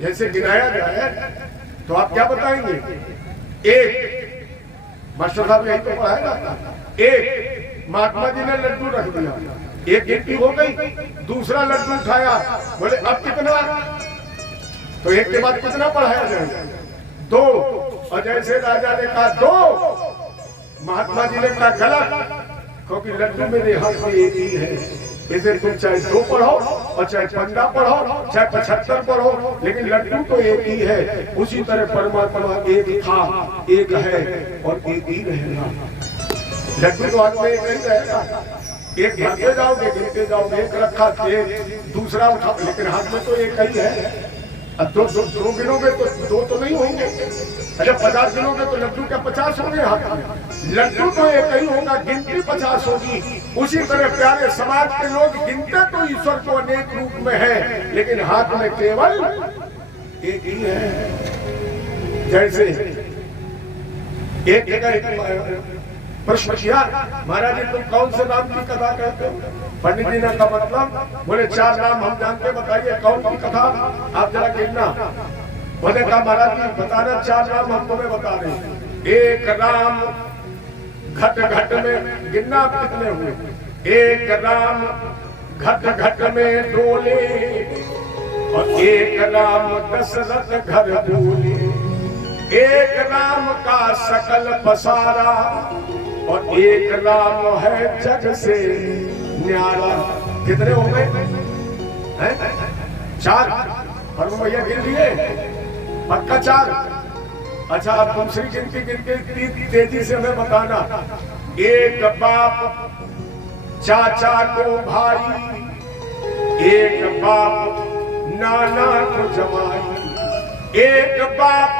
जैसे गिनाया जाए तो आप क्या बताएंगे? 1। मास्टर साहब यही तो पढ़ाया जाता है। 1 महात्मा जी ने लड्डू रख दिया, एक गिनती हो गई। दूसरा लड्डू उठाया, बोले अब कितना? तो एक के बाद कितना पढ़ाया जाए? 2। और जैसे राजा ने कहा 2, महात्मा जी ने कहा गलत, क्योंकि लड्डू मेरे हाथ में एक ही है। इसे तुम चाहे 2 पढ़ो और चाहे 15 पढ़ो, चाहे 75 पढ़ो, लेकिन लड्डू तो एक ही है। उसी तरह परमात्मा एक था, एक है और एक ही रहेगा। लड्डू तो हाथ में एक ही रहेगा। एक गिनते जाओगे गिनते जाओगे, एक रखा एक दूसरा उठा, लेकिन हाथ में तो एक ही है। अब दो गिनोगे तो 2 तो नहीं होंगे। अच्छा 50 गिनोगे तो लड्डू क्या 50 होंगे हाथ में? लड्डू तो एक ही होगा, गिनती 50 होगी। उसी तरह प्यारे समाज के लोग गिनते तो ईश्वर को अनेक रूप में है, लेकिन हाथ में केवल एक ही है। जैसे एक जगह प्रश्न किया महाराज जी तुम कौन से नाम की कथा कहते हो? पंडित जी ने कहा मतलब? बोले 4 नाम हम जानते, बताइए कौन की कथा? आप जरा गिनना। बोले कहा महाराज जी बताना 4 नाम हम तुम्हें बता रहे हैं। 1 राम घट घट में, गिनना आप कितने हुए? 1 राम घट घट में डोले और 1 राम दशरथ घर बोले। 1 राम का सकल पसारा और 1 राम है जग से न्यारा। कितने हो गए? 4। और वो भैया गिन लिए पक्का 4। अच्छा अब दूसरी गिनती गिन के तेजी से हमें बताना। 1 बाप चाचा को भाई, 1 बाप नाना को जमाई, 1 बाप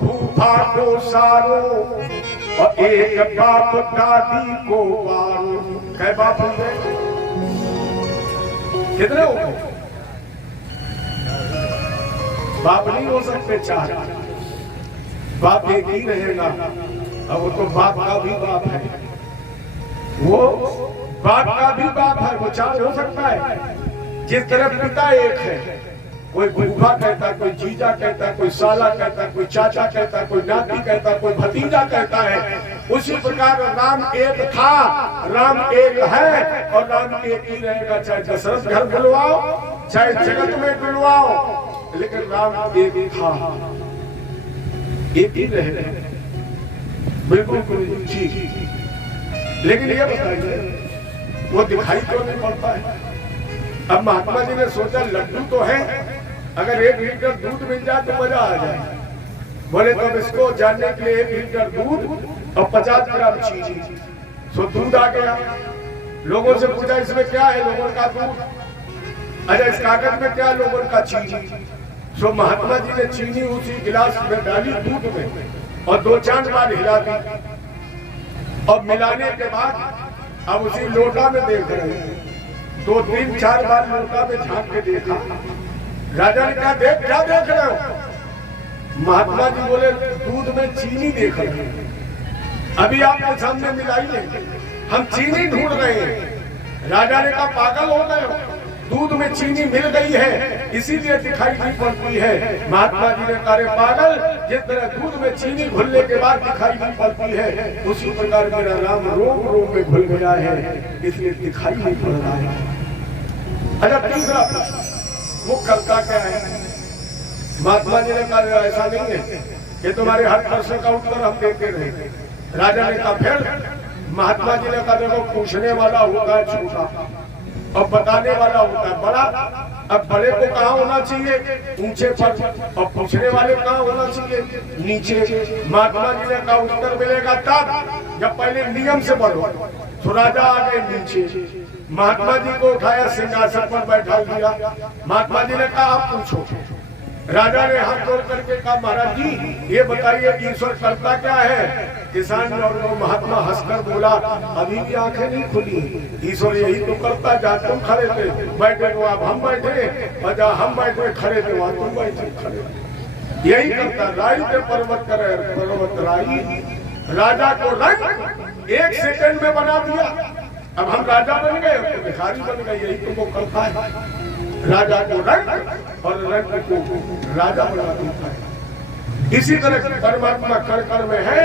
फूफा को सारो और 1 बाप दादी को बारो। कै बाप हो गए? कितने हो गए? बाप नहीं हो सकते 4, बाप एक ही रहेगा। अब वो तो बाप का भी बाप है, वो बाप का भी बाप है, वो 4 हो सकता है। जिस तरह पिता एक है, कोई फूफा कहता, कोई जीजा कहता, कोई साला कहता, कोई चाचा कहता, कोई नाती कहता, कोई भतीजा कहता है, उसी प्रकार राम एक था, राम एक है और राम एक ही रहेगा। चाहे दशरथ घर बुलवाओ, चाहे जगत में बुलवाओ, लेकिन राम एक था, एक ही रहे, बिल्कुल ठीक। लेकिन ये बताइए वो दिखाई तो नहीं पड़ता है। अब महात्मा जी ने सोचा लड्डू तो है, अगर 1 लीटर दूध मिल जाए तो मजा आ जाए। बोले तो अब इसको जानने के लिए 1 लीटर दूध और 50 ग्राम चीनी। सो दूध आ गया, लोगों से पूछा इसमें क्या है, लोगों का दूध। अच्छा इस कागज में क्या, लोगों का चीनी। सो महात्मा जी ने चीनी उसी गिलास में डाली दूध में और 2-4 बार हिला दी और मिलाने के बाद अब उसी लोटा में देख रहे हैं। 2-3-4 बार लोटा में झांक के देखा। राजा ने कहा देख क्या देख रहे हो? महात्मा जी बोले दूध में चीनी देख रहे हैं। अभी आपके सामने मिलाइए, हम चीनी ढूंढ रहे हैं। राजा ने कहा पागल हो गए हो, दूध में चीनी मिल गई है इसीलिए दिखाई नहीं पड़ती है। महात्मा जी ने कहा पागल, जिस तरह दूध में चीनी घुलने के बाद दिखाई नहीं पड़ती है, उसी प्रकार मेरा राम रोम रोम में घुल गया है इसलिए दिखाई नहीं पड़ रहा है। अच्छा तीसरा वो करता क्या है? महात्मा जी ने कहा ऐसा नहीं है, ये तुम्हारे हर प्रश्न का उत्तर हम देते रहे। राजा ने कहा फिर? महात्मा जी ने कहा देखो पूछने वाला होता है छोटा और बताने वाला होता है बड़ा। अब बड़े को कहाँ होना चाहिए? ऊंचे पर, और पूछने वाले कहाँ होना चाहिए? नीचे। महात्मा जी ने कहा उत्तर मिलेगा तब जब पहले नियम से बढ़ो। तो राजा आ गए नीचे, महात्मा जी को उठाया सिंहासन पर बैठा दिया। महात्मा जी ने कहा आप पूछो। राजा ने हाथ जोड़ करके कहा महाराज जी ये बताइए ईश्वर करता क्या है? किसान और वो महात्मा हंसकर बोला अभी भी आंखें नहीं खुली, ईश्वर यही तो करता। जहाँ तुम खड़े थे बैठे तो अब हम बैठे, और जहाँ हम बैठे खड़े थे वहाँ तुम बैठे खड़े। यही करता। राई के पर्वत करे पर्वत राई, राजा को रंग 1 सेकंड में बना दिया। अब हम राजा बन गए तो भिखारी बन गए, यही तुमको करता है। राजा को रंग और रंग को राजा बना देता है। इसी तरह परमात्मा कर कर में है।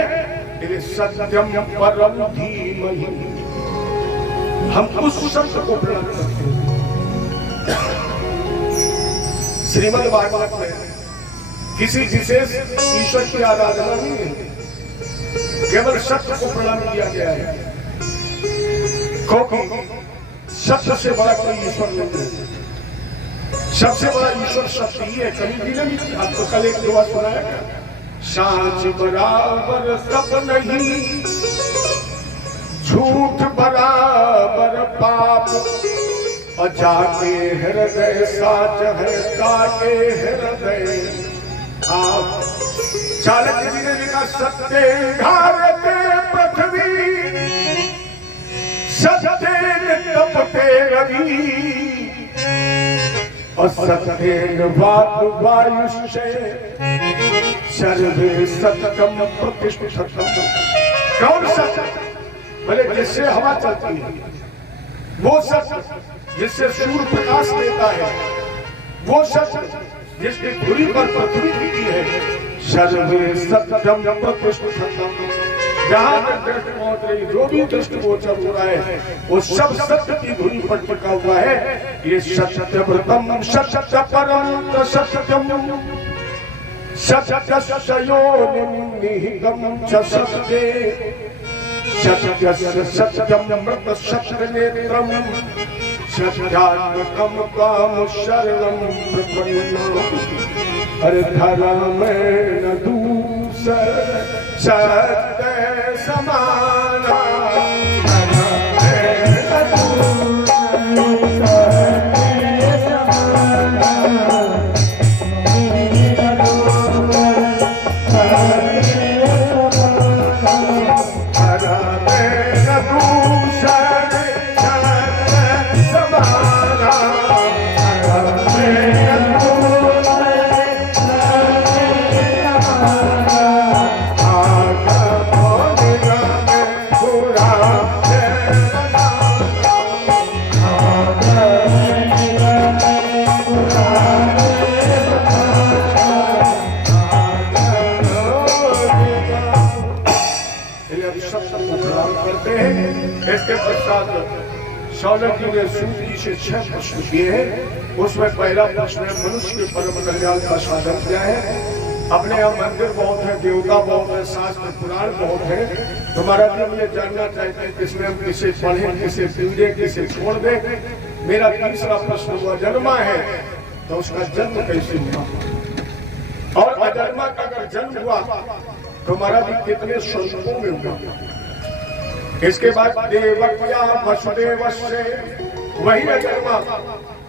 सत्यम परम धीमहि, हम उस सत्य को प्रणाम करते हैं। श्रीमद् भागवत में किसी विशेष ईश्वर की आराधना नहीं है, केवल सत्य को प्रणाम किया गया है। क्योंकि सत्य से बड़ा कोई ईश्वर नहीं है। सबसे बड़ा ईश्वर सत्य ही है। कभी भी नहीं, आपको कल एक दुआ सुनाया क्या? सांच बराबर सब नहीं, झूठ बराबर पाप, और जाके हृदय साच है काटे हृदय आप। चाणक्य जी ने लिखा सत्य भारते पृथ्वी, सत्य तपते रवि, और सत्येन वायुष्य सर्वे सत्यम प्रतिष्ठितम्। कौन सत्य? बोले जिससे हवा चलती है वो सत्य, जिससे सूर्य प्रकाश देता है वो सत्य, जिसकी धुरी पर पृथ्वी टिकी है। सर्वे सत्यम प्रतिष्ठितम्। जहाँ तक दृष्टि पहुंच रही, जो भी दृष्टि गोचर हो रहा है वो सब सत्य की धुरी पर टिका हुआ है। ये सत्य व्रतम सत्य परम सत्यम, सत्यस्य योनिनिहितम च सत्ये, सत्यस्य सत्यम मृत सत्य नेत्रम, सत्यात्मकम काम शरणम प्रपन्नम्। अरे धर्म न दूसर सत्य समाना, शौनक जी ने सूत जी से 6 प्रश्न किए हैं। उसमें पहला प्रश्न है मनुष्य के परम कल्याण का साधन क्या है। अपने यहाँ मंदिर बहुत है, देवता बहुत है, शास्त्र पुराण बहुत है। तुम्हारा जब ये जानना चाहते हैं किसमें हम किसे पढ़े, किसे पीड़े, किसे छोड़ दे। मेरा तीसरा प्रश्न हुआ जन्मा है तो उसका जन्म कैसे हुआ, और अजन्मा का अगर जन्म हुआ तो महाराज जी कितने स्वरूपों में हुआ। इसके बाद देवक्या वसुदेव से वही अजन्मा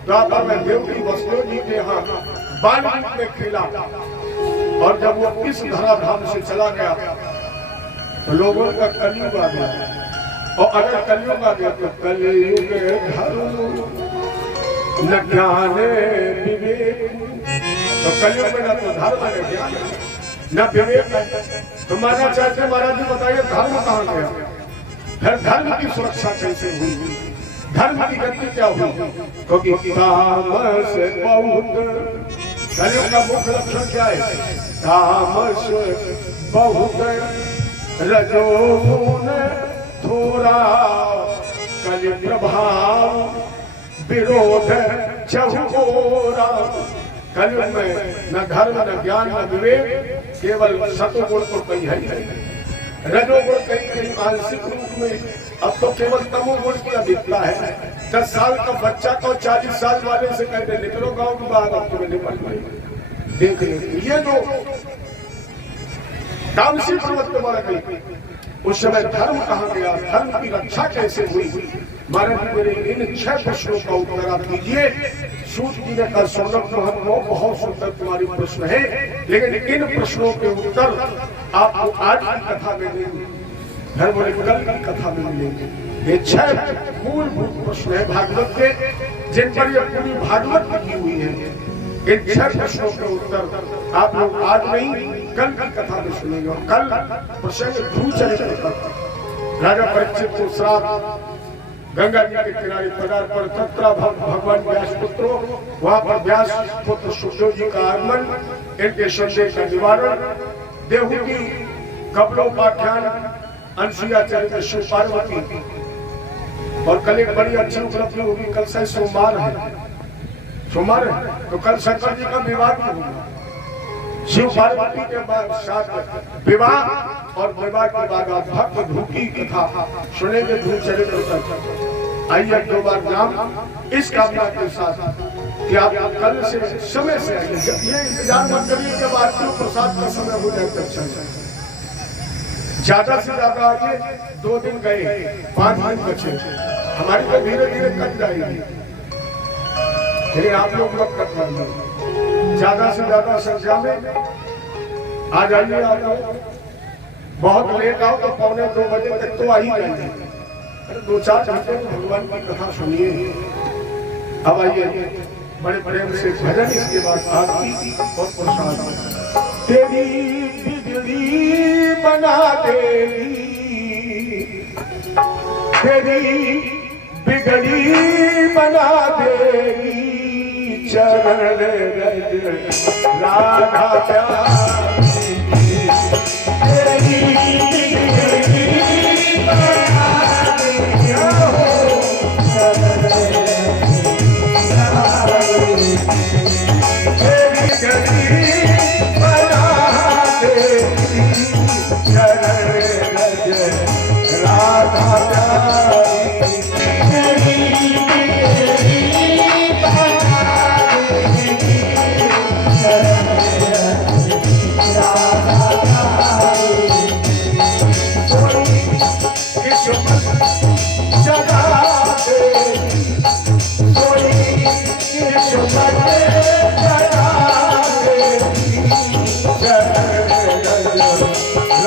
द्वापर में देवकी वसुदेव जी के यहाँ बाल रूप में खेला, और जब वो इस धराधाम से चला गया तो लोगों का कलयुग आ गया। और अगर कलयुग आ गया तो कलयुग धर्म न ज्ञान विवेक, तो कलयुग में न तो धर्म है ज्ञान न विवेक है। तो माना चाहते महाराज जी बताइए धर्म कहाँ गया, फिर धर्म की सुरक्षा कैसे हुई, धर्म की गति क्या हुई। क्योंकि तामस बहुत, कलयुग का मुख्य लक्षण क्या है, तामस बहुत रजोगुण थोड़ा, कलि प्रभाव विरोध चहुओरा। कलयुग में न धर्म न ज्ञान न विवेक, केवल सतुगुण तो कहीं है, रजोगुण कहीं कहीं मानसिक रूप में। अब तो केवल तमोगुण की अधिकता है। 10 साल का बच्चा को 40 साल वाले से कहते निकलो गांव की बाहर, अब तुम्हें निकल पाएंगे। देख लीजिए ये जो तामसी प्रवृत्ति मारा गई, उस समय धर्म कहाँ गया, धर्म की रक्षा कैसे हुई। महाराज मेरे इन 6 प्रश्नों का उत्तर आप दीजिए। सूत जी ने कहा सौनक महत्व बहुत सुंदर तुम्हारी प्रश्न है, लेकिन इन प्रश्नों के उत्तर आपको आज की कथा में नहीं, घर बोले कल की कथा में मिलेंगे। ये 6 मूलभूत प्रश्न है भागवत के, जिन पर ये पूरी भागवत लिखी हुई है। इन 6 प्रश्नों के उत्तर आप लोग आज नहीं कल की कथा में सुनेंगे। और कल प्रसंग ध्रुव चरित्र पर राजा परीक्षित को श्राप, गंगा जी के किनारे पदार्थ पर तत्रा भगवान व्यास पुत्रो, वहां पर व्यास पुत्र सुखदेव जी का आगमन, इनके संदेह का निवारण, देहू की कपलोपाख्यान, अनसुईया चरित्र शिव पार्वती। और कल एक बड़ी अच्छी उपलब्धि होगी, कल से सोमवार है, सोमवार है तो कल शंकर जी का विवाह भी होगा। शिव पार्वती के बाद साथ विवाह, और विवाह के बाद भक्त ध्रुव की कथा सुनेंगे ध्रुव चरित्र पर। आइए 2 बार नाम इस कामना के साथ कि आप कल से समय से आइए। जब ये इंतजार मत करिए जब आरती प्रसाद का समय हो जाए तब चल, ज्यादा से ज्यादा आइए। 2 दिन गए, 5 दिन बचे, हमारी तो धीरे धीरे कट जाएगी, लेकिन आप लोग मत कटवाइए। ज्यादा से ज्यादा संख्या में आ जाइए। आ जाओ, बहुत लेट आओ तो 1:45 बजे तक तो आ ही जाइए। 2-4 घंटे तो भगवान की कथा सुनिए। अब आइए बड़े प्रेम से भजन, इसके बाद आरती और प्रसाद। तेरी बिगड़ी बना देगी, तेरी बिगड़ी बना देगी, चरण रज राधा प्यारी, तेरी बिगड़ी बना देगी, चरण राधा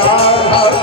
राधा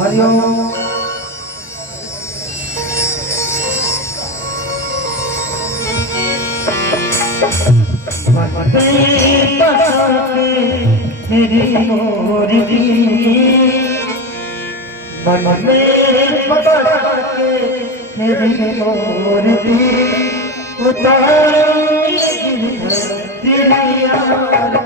हरिओम। मेरी मोरगी मन में बसा के मेरी मोरगी उतारी तेरी यार